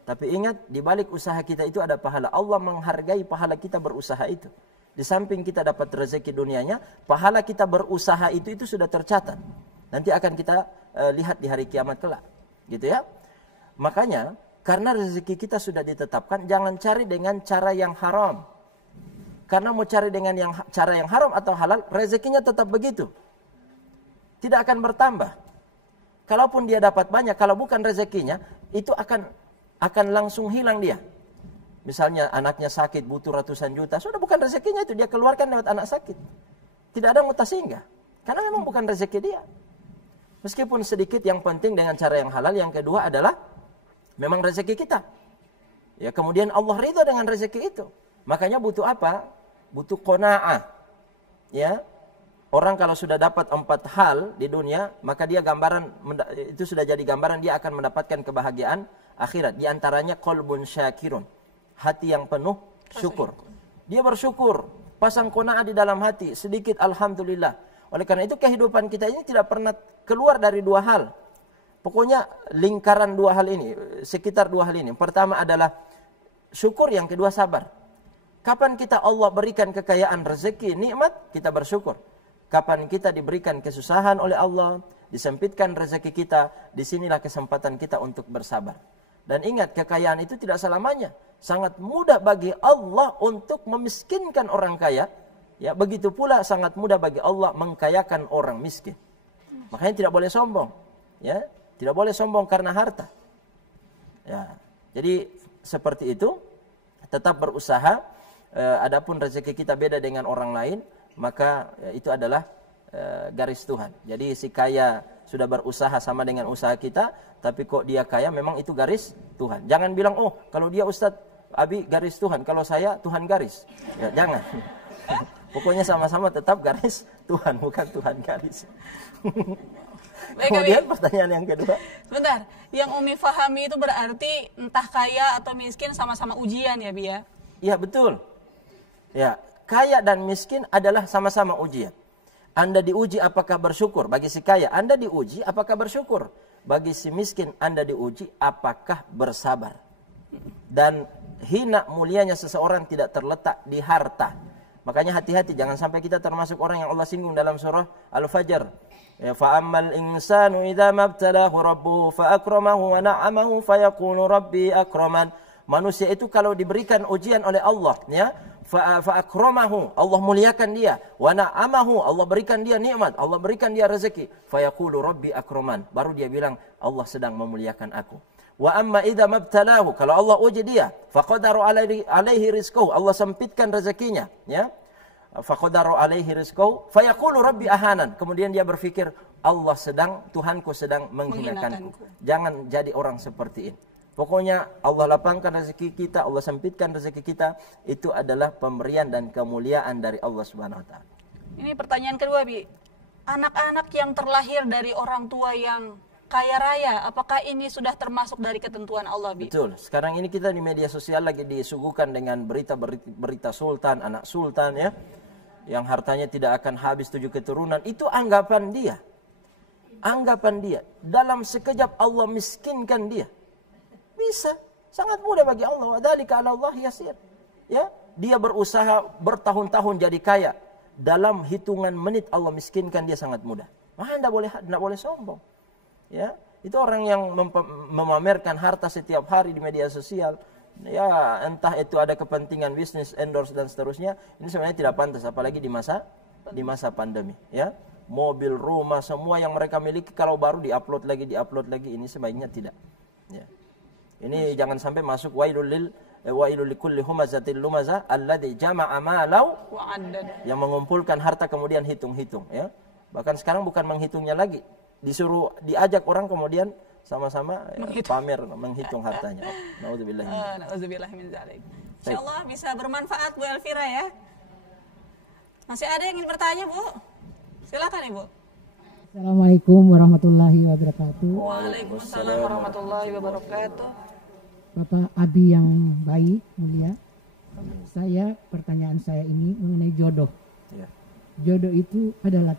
Tapi ingat, di balik usaha kita itu ada pahala. Allah menghargai pahala kita berusaha itu. Di samping kita dapat rezeki dunianya, pahala kita berusaha itu sudah tercatat. Nanti akan kita lihat di hari kiamat kelak. Gitu ya. Makanya, karena rezeki kita sudah ditetapkan, jangan cari dengan cara yang haram. Karena mau cari dengan cara yang haram atau halal, rezekinya tetap begitu. Tidak akan bertambah. Kalaupun dia dapat banyak, kalau bukan rezekinya, itu akan langsung hilang dia. Misalnya anaknya sakit, butuh ratusan juta, sudah bukan rezekinya itu, dia keluarkan lewat anak sakit. Tidak ada mutasinggah. Karena memang bukan rezeki dia. Meskipun sedikit, yang penting dengan cara yang halal. Yang kedua adalah memang rezeki kita. Ya, kemudian Allah ridha dengan rezeki itu. Makanya butuh apa? Butuh qanaah. Ya. Orang kalau sudah dapat 4 hal di dunia, maka dia itu sudah jadi gambaran dia akan mendapatkan kebahagiaan akhirat. Di antaranya qalbun syakirun. Hati yang penuh syukur. Dia bersyukur, pasang qanaah di dalam hati, sedikit alhamdulillah. Oleh karena itu kehidupan kita ini tidak pernah keluar dari 2 hal. Pokoknya lingkaran 2 hal ini, sekitar 2 hal ini. Yang pertama adalah syukur, yang kedua sabar. Kapan kita Allah berikan kekayaan rezeki, nikmat, kita bersyukur. Kapan kita diberikan kesusahan oleh Allah, disempitkan rezeki kita, disinilah kesempatan kita untuk bersabar. Dan ingat, kekayaan itu tidak selamanya. Sangat mudah bagi Allah untuk memiskinkan orang kaya. Ya, begitu pula sangat mudah bagi Allah mengkayakan orang miskin. Makanya tidak boleh sombong. Ya, tidak boleh sombong karena harta. Ya, jadi seperti itu, tetap berusaha. Adapun rezeki kita beda dengan orang lain, maka itu adalah garis Tuhan. Jadi si kaya sudah berusaha sama dengan usaha kita, tapi kok dia kaya, memang itu garis Tuhan. Jangan bilang, oh kalau dia Ustadz Abi garis Tuhan, kalau saya Tuhan garis. Ya, jangan. Pokoknya sama-sama tetap garis Tuhan, bukan Tuhan garis. Baik, Kemudian Abi. pertanyaan yang kedua. Sebentar, yang Umi fahami itu berarti entah kaya atau miskin sama-sama ujian ya, Bi ya? Ya betul. Ya, kaya dan miskin adalah sama-sama ujian. Anda diuji apakah bersyukur. Bagi si kaya, Anda diuji apakah bersyukur. Bagi si miskin, Anda diuji apakah bersabar. Dan hina mulianya seseorang tidak terletak di harta. Makanya hati-hati, jangan sampai kita termasuk orang yang Allah singgung dalam surah Al-Fajr. Ya, fa'ammal insanu idza mabtalahu rabbuhu fa'akramahu wa na'amahu fayaqulu rabbi akraman. Manusia itu kalau diberikan ujian oleh Allah, ya, fa'akramahu, Allah muliakan dia, wa na'amahu, Allah berikan dia nikmat, Allah berikan dia rezeki, fayaqulu rabbi akraman. Baru dia bilang Allah sedang memuliakan aku. Wa amma idza mabtalahu, kalau Allah uji dia, faqadara alaihi rizqahu, Allah sempitkan rezekinya, ya. Faqadara alaihi rizqahu fayaqulu rabbi ahanan. Kemudian dia berpikir Tuhanku sedang menghinakanku. Jangan jadi orang seperti ini. Pokoknya Allah lapangkan rezeki kita, Allah sempitkan rezeki kita, itu adalah pemberian dan kemuliaan dari Allah Subhanahu wa taala. Ini pertanyaan kedua, Bi. Anak-anak yang terlahir dari orang tua yang kaya raya, apakah ini sudah termasuk dari ketentuan Allah, Bi? Betul. Sekarang ini kita di media sosial lagi disuguhkan dengan berita sultan, anak sultan, ya, yang hartanya tidak akan habis 7 keturunan. Itu anggapan dia. Anggapan dia. Dalam sekejap Allah miskinkan dia. Bisa. Sangat mudah bagi Allah. Wadzalika 'ala Allah yasir. Ya, dia berusaha bertahun-tahun jadi kaya. Dalam hitungan menit Allah miskinkan dia sangat mudah. Anda tidak boleh sombong. Ya, itu orang yang memamerkan harta setiap hari di media sosial. Ya, entah itu ada kepentingan bisnis, endorse dan seterusnya. Ini sebenarnya tidak pantas, apalagi di masa pandemi. Ya, mobil, rumah, semua yang mereka miliki kalau baru diupload lagi, ini sebaiknya tidak. Ya. Ini jangan sampai masuk wailul likulli humazatil lumazah alladzi jama'a malau Wa addada. yang mengumpulkan harta kemudian hitung-hitung, ya. Bahkan sekarang bukan menghitungnya lagi, diajak orang kemudian sama-sama pamer menghitung hartanya. Nauzubillah. Nauzubillah min dzalik. Insyaallah bisa bermanfaat Bu Elvira ya. Masih ada yang ingin bertanya, Bu? Silakan, Ibu. Assalamualaikum warahmatullahi wabarakatuh. Waalaikumsalam warahmatullahi wabarakatuh. Bapak Abi yang baik, mulia. Pertanyaan saya ini mengenai jodoh. Ya. Jodoh itu adalah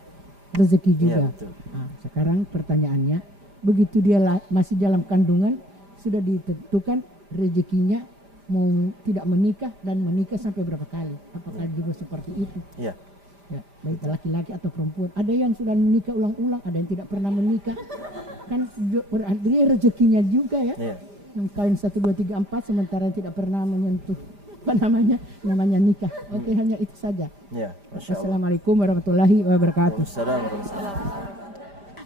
rezeki juga. Ya, betul. Nah, sekarang pertanyaannya, begitu dia masih dalam kandungan, sudah ditentukan rezekinya mau tidak menikah dan menikah sampai berapa kali? Apakah juga seperti itu? Ya. Ya, baik laki-laki atau perempuan. Ada yang sudah menikah ulang-ulang, ada yang tidak pernah menikah. Kan dia rezekinya juga ya. Ya. Yang kawin 1, 2, 3, 4 sementara tidak pernah menyentuh namanya nikah. Oke, hanya itu saja. Ya, Masya Allah. Assalamualaikum warahmatullahi wabarakatuh.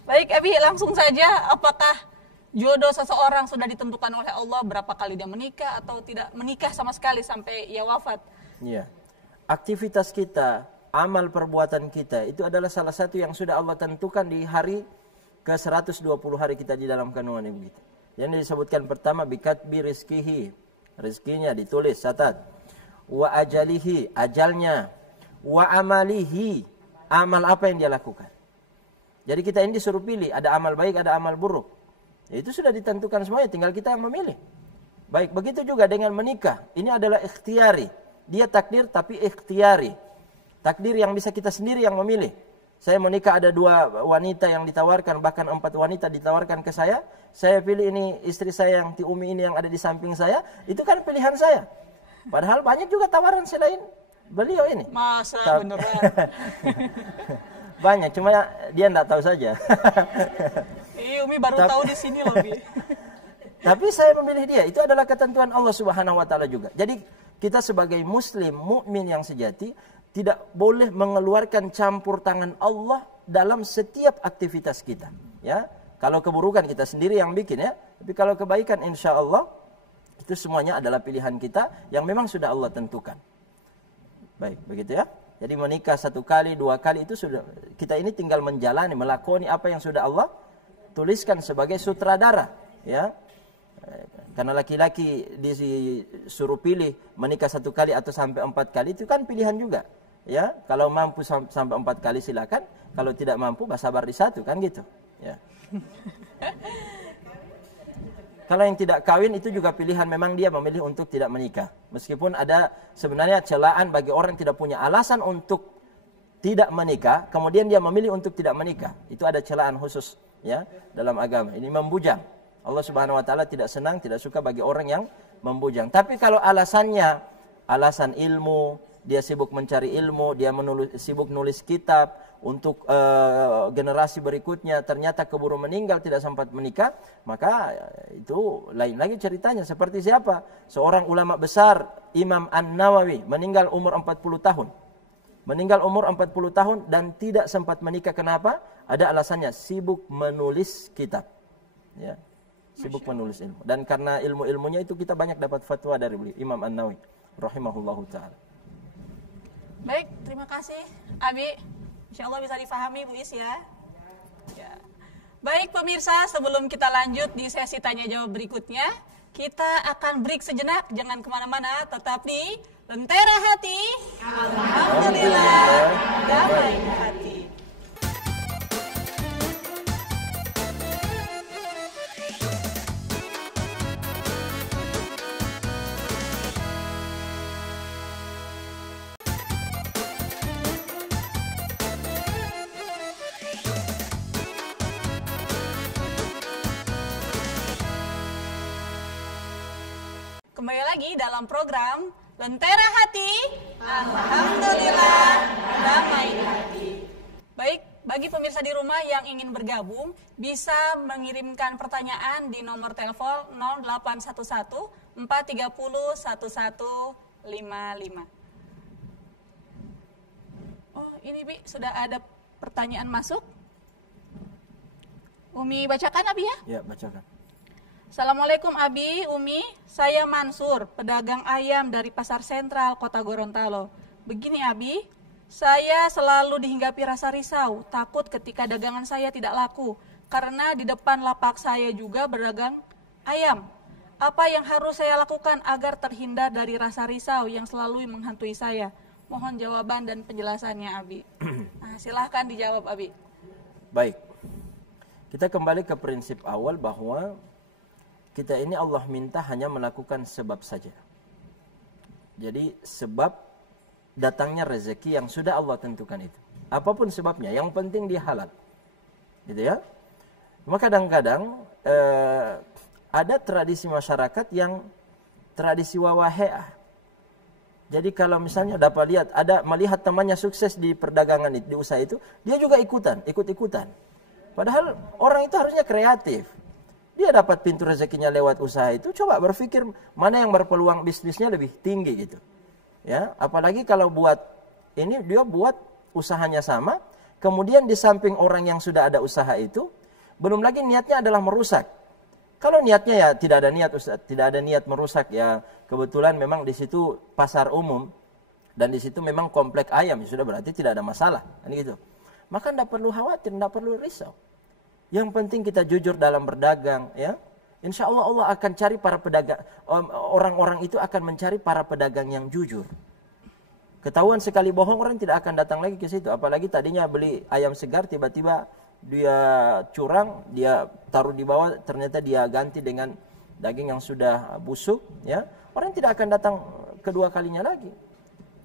Baik, Abi, langsung saja, apakah jodoh seseorang sudah ditentukan oleh Allah berapa kali dia menikah atau tidak menikah sama sekali sampai ia wafat? Ya. Aktivitas kita, amal perbuatan kita itu adalah salah satu yang sudah Allah tentukan di hari ke-120 hari kita di dalam kandungan ibu kita. Yang disebutkan pertama bikatbi rizkihi, rizkinya ditulis, catat. Wa ajalihi, ajalnya. Wa amalihi, amal apa yang dia lakukan. Jadi kita ini disuruh pilih, ada amal baik, ada amal buruk. Ya, itu sudah ditentukan semuanya, tinggal kita yang memilih. Baik, begitu juga dengan menikah. Ini adalah ikhtiari. Dia takdir tapi ikhtiari. Takdir yang bisa kita sendiri yang memilih. Saya menikah, ada 2 wanita yang ditawarkan, bahkan 4 wanita ditawarkan ke saya. Saya pilih ini istri saya yang Umi ini yang ada di samping saya. Itu kan pilihan saya. Padahal banyak juga tawaran selain beliau ini. Masa beneran? Banyak, cuma dia enggak tahu saja. Umi baru tahu di sini loh, Bi. Tapi saya memilih dia. Itu adalah ketentuan Allah Subhanahu wa taala juga. Jadi kita sebagai muslim, mukmin yang sejati tidak boleh mengeluarkan campur tangan Allah dalam setiap aktivitas kita, ya. Kalau keburukan kita sendiri yang bikin, ya. Tapi kalau kebaikan insya Allah itu semuanya adalah pilihan kita yang memang sudah Allah tentukan. Baik, begitu ya. Jadi menikah 1 kali, 2 kali itu sudah, kita ini tinggal menjalani, melakoni apa yang sudah Allah tuliskan sebagai sutradara, ya. Karena laki-laki disuruh pilih menikah 1 kali atau sampai 4 kali itu kan pilihan juga, ya. Kalau mampu sampai 4 kali silakan, kalau tidak mampu sabar di 1, kan gitu. Ya. Kalau yang tidak kawin itu juga pilihan, memang dia memilih untuk tidak menikah. Meskipun ada sebenarnya celaan bagi orang yang tidak punya alasan untuk tidak menikah, kemudian dia memilih untuk tidak menikah. Itu ada celaan khusus ya dalam agama. Ini membujang. Allah Subhanahu wa taala tidak senang, tidak suka bagi orang yang membujang. Tapi kalau alasannya alasan ilmu, dia sibuk mencari ilmu, dia sibuk nulis kitab untuk generasi berikutnya, ternyata keburu meninggal tidak sempat menikah, maka itu lain lagi ceritanya. Seperti siapa? Seorang ulama besar, Imam An-Nawawi, meninggal umur 40 tahun. Meninggal umur 40 tahun dan tidak sempat menikah. Kenapa? Ada alasannya, sibuk menulis kitab. Ya. Sibuk menulis ilmu. Dan karena ilmu-ilmunya itu kita banyak dapat fatwa dari beliau, Imam An-Nawawi rahimahullahu taala. Baik, terima kasih Abi. Insya Allah bisa difahami Bu Is ya. Baik pemirsa, sebelum kita lanjut di sesi tanya jawab berikutnya, kita akan break sejenak. Jangan kemana-mana, tetap di Lentera Hati. Alhamdulillah, damai hati. Kembali lagi dalam program Lentera Hati, Alhamdulillah, damai hati. Baik, bagi pemirsa di rumah yang ingin bergabung, bisa mengirimkan pertanyaan di nomor telepon 0811 430 1155. Oh, ini Bi, sudah ada pertanyaan masuk. Umi bacakan Abi ya? Ya, bacakan. Assalamualaikum Abi, Umi, saya Mansur, pedagang ayam dari Pasar Sentral, Kota Gorontalo. Begini Abi, saya selalu dihinggapi rasa risau, takut ketika dagangan saya tidak laku, karena di depan lapak saya juga berdagang ayam. Apa yang harus saya lakukan agar terhindar dari rasa risau yang selalu menghantui saya? Mohon jawaban dan penjelasannya Abi. Nah, silahkan dijawab Abi. Baik, kita kembali ke prinsip awal bahwa kita ini Allah minta hanya melakukan sebab saja. Jadi sebab datangnya rezeki yang sudah Allah tentukan itu. Apapun sebabnya, yang penting dia halal. Gitu ya. Cuma kadang-kadang ada tradisi masyarakat yang tradisi wawaheah. Jadi kalau misalnya dapat lihat, melihat temannya sukses di perdagangan itu, di usaha itu, dia juga ikut-ikutan. Padahal orang itu harusnya kreatif. Dia dapat pintu rezekinya lewat usaha itu, coba berpikir mana yang berpeluang bisnisnya lebih tinggi gitu. Ya, apalagi kalau dia buat usahanya sama, kemudian di samping orang yang sudah ada usaha itu, belum lagi niatnya adalah merusak. Kalau niatnya ya tidak ada niat merusak, ya kebetulan memang di situ pasar umum dan di situ memang komplek ayam, sudah berarti tidak ada masalah, kan gitu. Maka tidak perlu khawatir, tidak perlu risau. Yang penting kita jujur dalam berdagang, ya. Insya Allah Allah akan cari para pedagang, orang-orang itu akan mencari para pedagang yang jujur. Ketahuan sekali bohong, orang tidak akan datang lagi ke situ. Apalagi tadinya beli ayam segar, tiba-tiba dia curang, dia taruh di bawah, ternyata dia ganti dengan daging yang sudah busuk, ya. Orang tidak akan datang kedua kalinya lagi.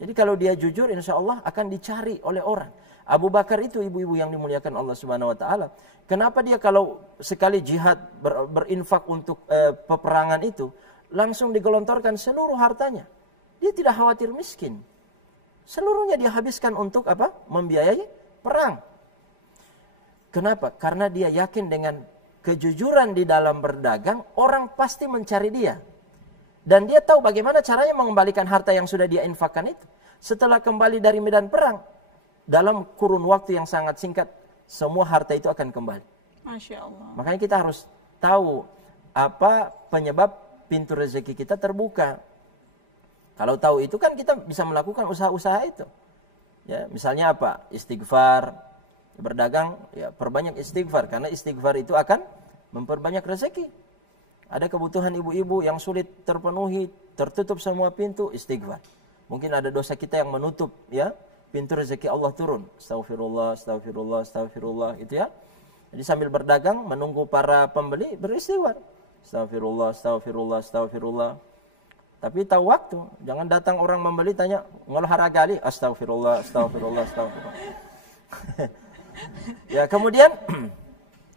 Jadi kalau dia jujur, insya Allah akan dicari oleh orang. Abu Bakar itu ibu-ibu yang dimuliakan Allah Subhanahu wa taala. Kenapa dia kalau sekali jihad berinfak untuk peperangan itu langsung digelontorkan seluruh hartanya? Dia tidak khawatir miskin. Seluruhnya dia habiskan untuk apa? Membiayai perang. Kenapa? Karena dia yakin dengan kejujuran di dalam berdagang, orang pasti mencari dia. Dan dia tahu bagaimana caranya mengembalikan harta yang sudah dia infakkan itu. Setelah kembali dari medan perang, dalam kurun waktu yang sangat singkat, semua harta itu akan kembali. Masya Allah. Makanya kita harus tahu apa penyebab pintu rezeki kita terbuka. Kalau tahu itu kan kita bisa melakukan usaha-usaha itu. Ya, misalnya apa? Istighfar, berdagang, ya perbanyak istighfar. Karena istighfar itu akan memperbanyak rezeki. Ada kebutuhan ibu-ibu yang sulit terpenuhi, tertutup semua pintu, istighfar. Mungkin ada dosa kita yang menutup, ya, pintu rezeki Allah turun. Astagfirullah, astagfirullah, astagfirullah, gitu ya. Jadi sambil berdagang menunggu para pembeli beristighfar. Astagfirullah, astagfirullah, astagfirullah. Tapi tahu waktu, jangan datang orang membeli tanya ngolah haragali, astagfirullah, astagfirullah, astagfirullah. Ya, kemudian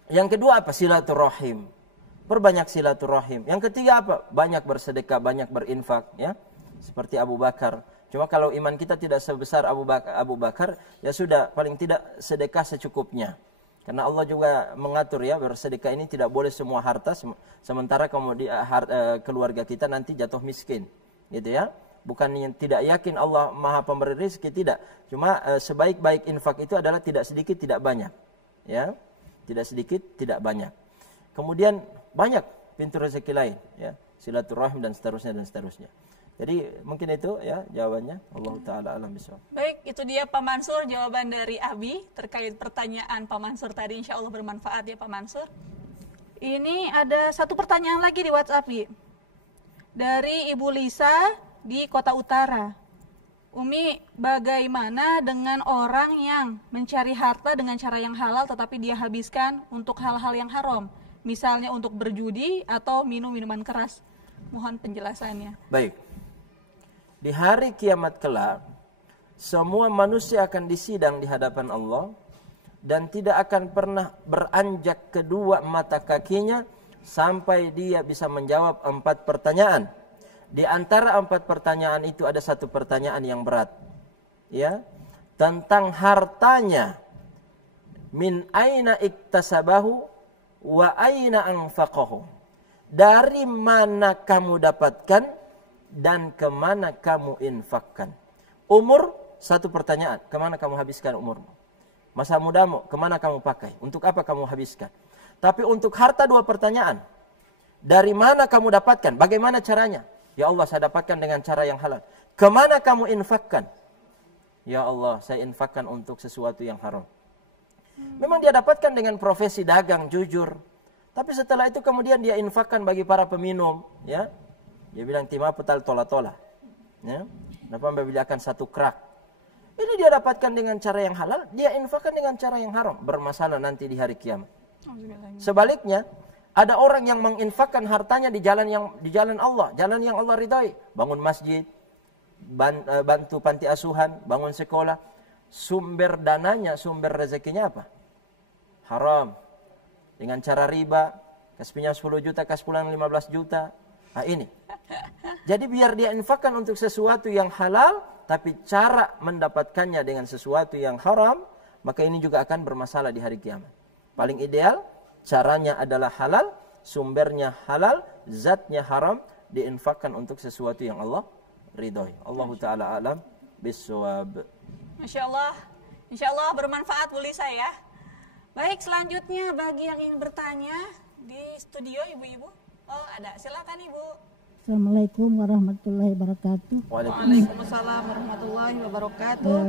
yang kedua apa? Silaturahim. Perbanyak silaturahim. Yang ketiga apa? Banyak bersedekah, banyak berinfak, ya. Seperti Abu Bakar. Cuma kalau iman kita tidak sebesar Abu Bakar, ya sudah, paling tidak sedekah secukupnya. Karena Allah juga mengatur ya, bersedekah ini tidak boleh semua harta, sementara kemudian keluarga kita nanti jatuh miskin, gitu ya. Bukan yang tidak yakin Allah Maha Pemberi rezeki, tidak. Cuma sebaik-baik infak itu adalah tidak sedikit, tidak banyak, ya. Tidak sedikit, tidak banyak. Kemudian banyak pintu rezeki lain, ya, silaturahim dan seterusnya dan seterusnya. Jadi mungkin itu ya jawabannya. Allah taala alam bisawab. Baik, itu dia Pak Mansur jawaban dari Abi terkait pertanyaan Pak Mansur tadi, insya Allah bermanfaat ya Pak Mansur. Ini ada satu pertanyaan lagi di WhatsApp dari Ibu Lisa di Kota Utara. Umi, bagaimana dengan orang yang mencari harta dengan cara yang halal tetapi dia habiskan untuk hal-hal yang haram, misalnya untuk berjudi atau minum minuman keras? Mohon penjelasannya. Baik. Di hari kiamat kelak, semua manusia akan disidang di hadapan Allah dan tidak akan pernah beranjak kedua mata kakinya sampai dia bisa menjawab 4 pertanyaan. Di antara 4 pertanyaan itu ada satu pertanyaan yang berat, ya, tentang hartanya. Min aina iktasabahu wa aina anfaqahu. Dari mana kamu dapatkan dan kemana kamu infakkan. Umur, satu pertanyaan, kemana kamu habiskan umurmu? Masa mudamu, kemana kamu pakai? Untuk apa kamu habiskan? Tapi untuk harta 2 pertanyaan. Dari mana kamu dapatkan? Bagaimana caranya? Ya Allah, saya dapatkan dengan cara yang halal. Kemana kamu infakkan? Ya Allah, saya infakkan untuk sesuatu yang haram. Memang dia dapatkan dengan profesi dagang, jujur. Tapi setelah itu kemudian dia infakkan bagi para peminum, ya. Dia bilang timah petal tola-tola, ya. Kenapa membelikan 1 krak? Ini dia dapatkan dengan cara yang halal, dia infakkan dengan cara yang haram, bermasalah nanti di hari kiamat. Sebaliknya, ada orang yang menginfakkan hartanya di jalan Allah, jalan yang Allah ridhai, bangun masjid, bantu panti asuhan, bangun sekolah. Sumber dananya, sumber rezekinya apa? Haram. Dengan cara riba, kasih pinjam 10 juta, kasih pulang 15 juta. Nah ini. Jadi biar dia infakkan untuk sesuatu yang halal, tapi cara mendapatkannya dengan sesuatu yang haram, maka ini juga akan bermasalah di hari kiamat. Paling ideal, caranya adalah halal, sumbernya halal, zatnya haram, diinfakkan untuk sesuatu yang Allah ridhoi. Allah Ta'ala alam bisawab. Masya Allah, insya Allah bermanfaat Bu Lisa ya. Baik, selanjutnya bagi yang ingin bertanya di studio ibu-ibu. Oh ada, silakan Ibu. Assalamualaikum warahmatullahi wabarakatuh. Waalaikumsalam warahmatullahi wabarakatuh.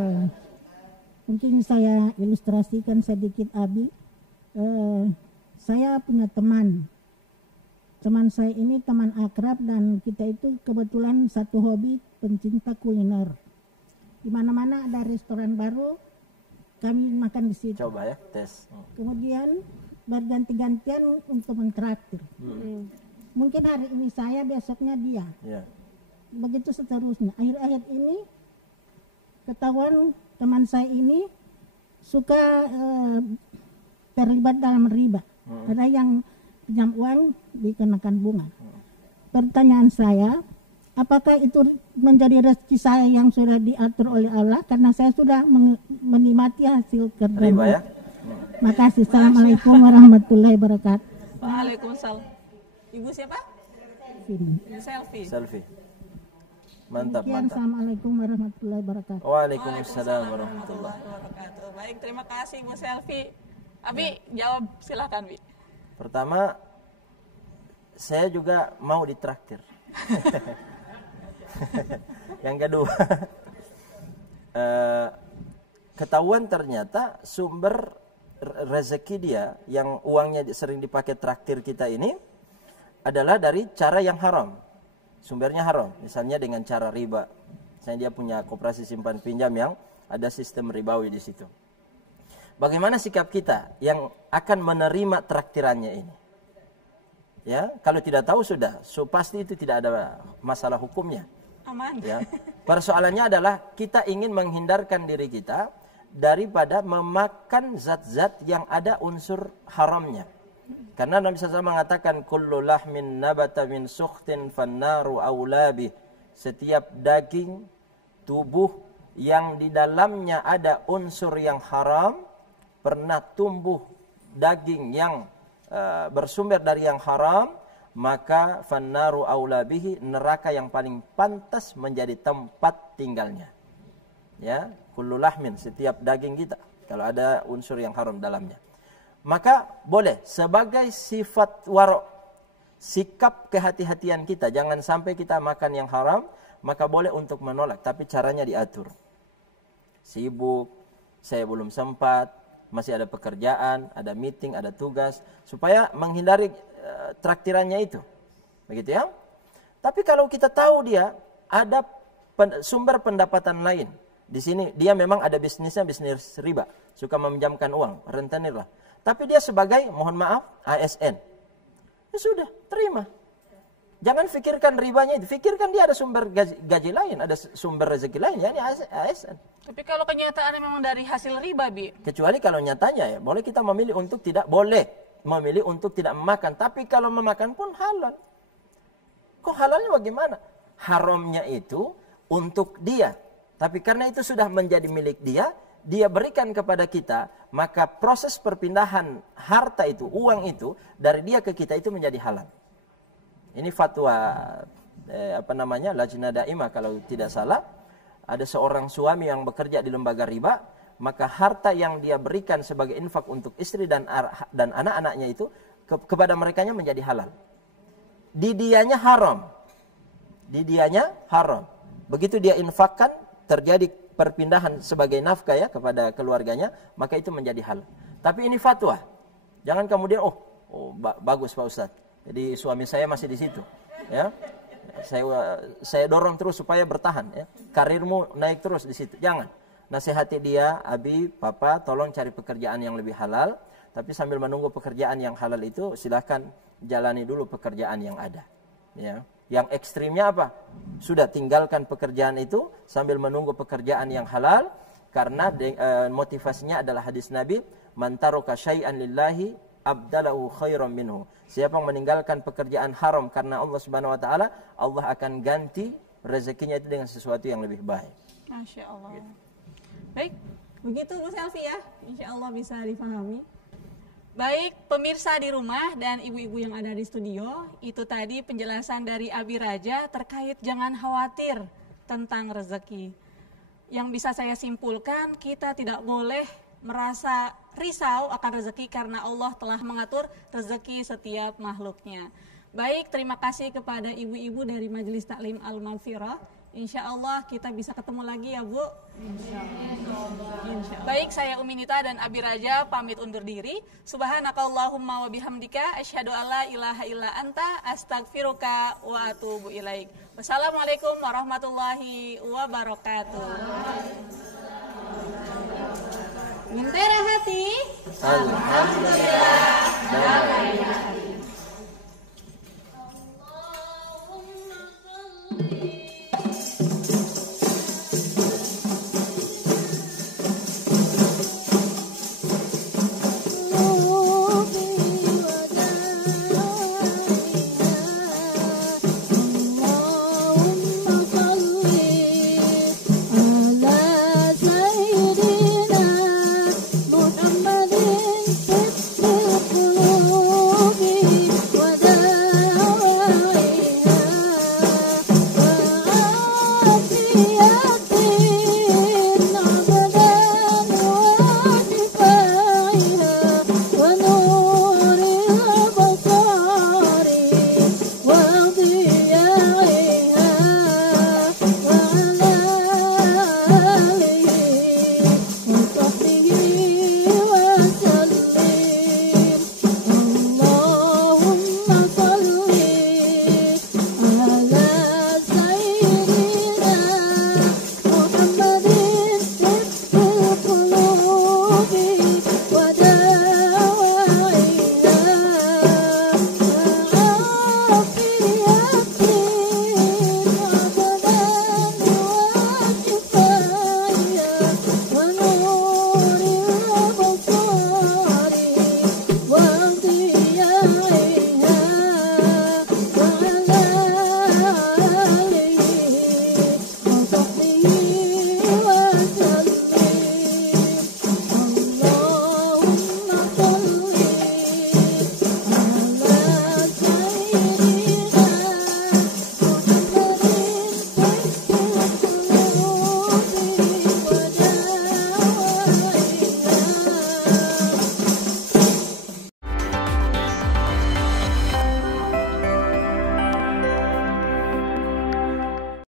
Mungkin saya ilustrasikan sedikit Abi. Saya punya teman. Teman saya ini teman akrab dan kita itu kebetulan satu hobi pencinta kuliner. Di mana-mana ada restoran baru, kami makan di situ. Coba ya, tes. Kemudian berganti-gantian untuk mentraktir. Mungkin hari ini saya, besoknya dia. Ya. Begitu seterusnya. Akhir-akhir ini ketahuan teman saya ini suka terlibat dalam riba. Ada yang pinjam uang dikenakan bunga. Pertanyaan saya, apakah itu menjadi rezeki saya yang sudah diatur oleh Allah? Karena saya sudah menikmati hasil kerja. Riba ya. Makasih. Assalamualaikum warahmatullahi wabarakatuh. Waalaikumsalam. Ibu siapa? Sini. Ibu Selfie. Selfie. Mantap, Demikian, mantap. Assalamualaikum warahmatullahi wabarakatuh. Waalaikumsalam warahmatullahi. wabarakatuh. Baik, terima kasih Bu Selfie. Abi, jawab silakan, Bi. Pertama, saya juga mau ditraktir. Yang kedua, ketahuan ternyata sumber rezeki dia yang uangnya sering dipakai traktir kita ini adalah dari cara yang haram. Sumbernya haram, misalnya dengan cara riba. Misalnya dia punya koperasi simpan pinjam yang ada sistem ribawi di situ. Bagaimana sikap kita yang akan menerima traktirannya ini? Ya, kalau tidak tahu sudah, pasti itu tidak ada masalah hukumnya. Aman. Ya. Persoalannya adalah kita ingin menghindarkan diri kita daripada memakan zat-zat yang ada unsur haramnya. Karena Nabi SAW mengatakan kullu lahmin nabata min sukhtin fannaru aulabi. Setiap daging tubuh yang di dalamnya ada unsur yang haram, pernah tumbuh daging yang bersumber dari yang haram, maka fannaru aulabihi, neraka yang paling pantas menjadi tempat tinggalnya. Ya, kullu lahmin, setiap daging kita kalau ada unsur yang haram dalamnya. Maka boleh sebagai sifat warok, sikap kehati-hatian kita, jangan sampai kita makan yang haram, maka boleh untuk menolak, tapi caranya diatur. Sibuk, saya belum sempat, masih ada pekerjaan, ada meeting, ada tugas, supaya menghindari traktirannya itu. Begitu ya. Tapi kalau kita tahu dia ada sumber pendapatan lain. Di sini dia memang ada bisnisnya, bisnis riba, suka meminjamkan uang, rentenir lah. Tapi dia sebagai, mohon maaf, ASN. Ya sudah, terima. Jangan fikirkan ribanya itu, fikirkan dia ada sumber gaji lain, ada sumber rezeki lain, ya ini ASN. Tapi kalau kenyataannya memang dari hasil riba, Bi. Kecuali kalau nyatanya ya, boleh kita memilih untuk tidak, boleh memilih untuk tidak memakan. Tapi kalau memakan pun halal. Kok halalnya bagaimana? Haramnya itu untuk dia. Tapi karena itu sudah menjadi milik dia, dia berikan kepada kita, maka proses perpindahan harta itu, uang itu, dari dia ke kita itu menjadi halal. Ini fatwa Lajnah Daimah kalau tidak salah. Ada seorang suami yang bekerja di lembaga riba, maka harta yang dia berikan sebagai infak untuk istri dan anak-anaknya itu kepada merekanya menjadi halal. Di dianya haram. Di dianya haram. Begitu dia infakkan, terjadi perpindahan sebagai nafkah ya kepada keluarganya, maka itu menjadi halal. Tapi ini fatwa. Jangan kemudian bagus Pak Ustadz. Jadi suami saya masih di situ, ya. Saya dorong terus supaya bertahan, ya. Karirmu naik terus di situ. Jangan. Nasihati dia, Abi, Papa, tolong cari pekerjaan yang lebih halal. Tapi sambil menunggu pekerjaan yang halal itu, silahkan jalani dulu pekerjaan yang ada. Ya. Yang ekstrimnya apa? Sudah tinggalkan pekerjaan itu sambil menunggu pekerjaan yang halal. Karena motivasinya adalah hadis Nabi, man taraka syai'an lillahi abdalahu khairan minhu. Siapa yang meninggalkan pekerjaan haram karena Allah Subhanahu wa taala, Allah akan ganti rezekinya itu dengan sesuatu yang lebih baik. Masya Allah. Gitu. Baik, begitu Bu Selvi ya. Insya Allah bisa dipahami. Baik, pemirsa di rumah dan ibu-ibu yang ada di studio, itu tadi penjelasan dari Abi Raja terkait jangan khawatir tentang rezeki. Yang bisa saya simpulkan, kita tidak boleh merasa risau akan rezeki karena Allah telah mengatur rezeki setiap makhluknya. Baik, terima kasih kepada ibu-ibu dari Majelis Taklim Al-Maghfirah. Insya Allah kita bisa ketemu lagi ya Bu. Insya Allah. Baik, saya Umi Nita dan Abi Raja pamit undur diri. Subhanakallahumma wa bihamdika asyhadu alla ilaha illa anta astaghfiruka wa atubu ilaik. Wassalamualaikum warahmatullahi wabarakatuh. Mentera hati. Alhamdulillah.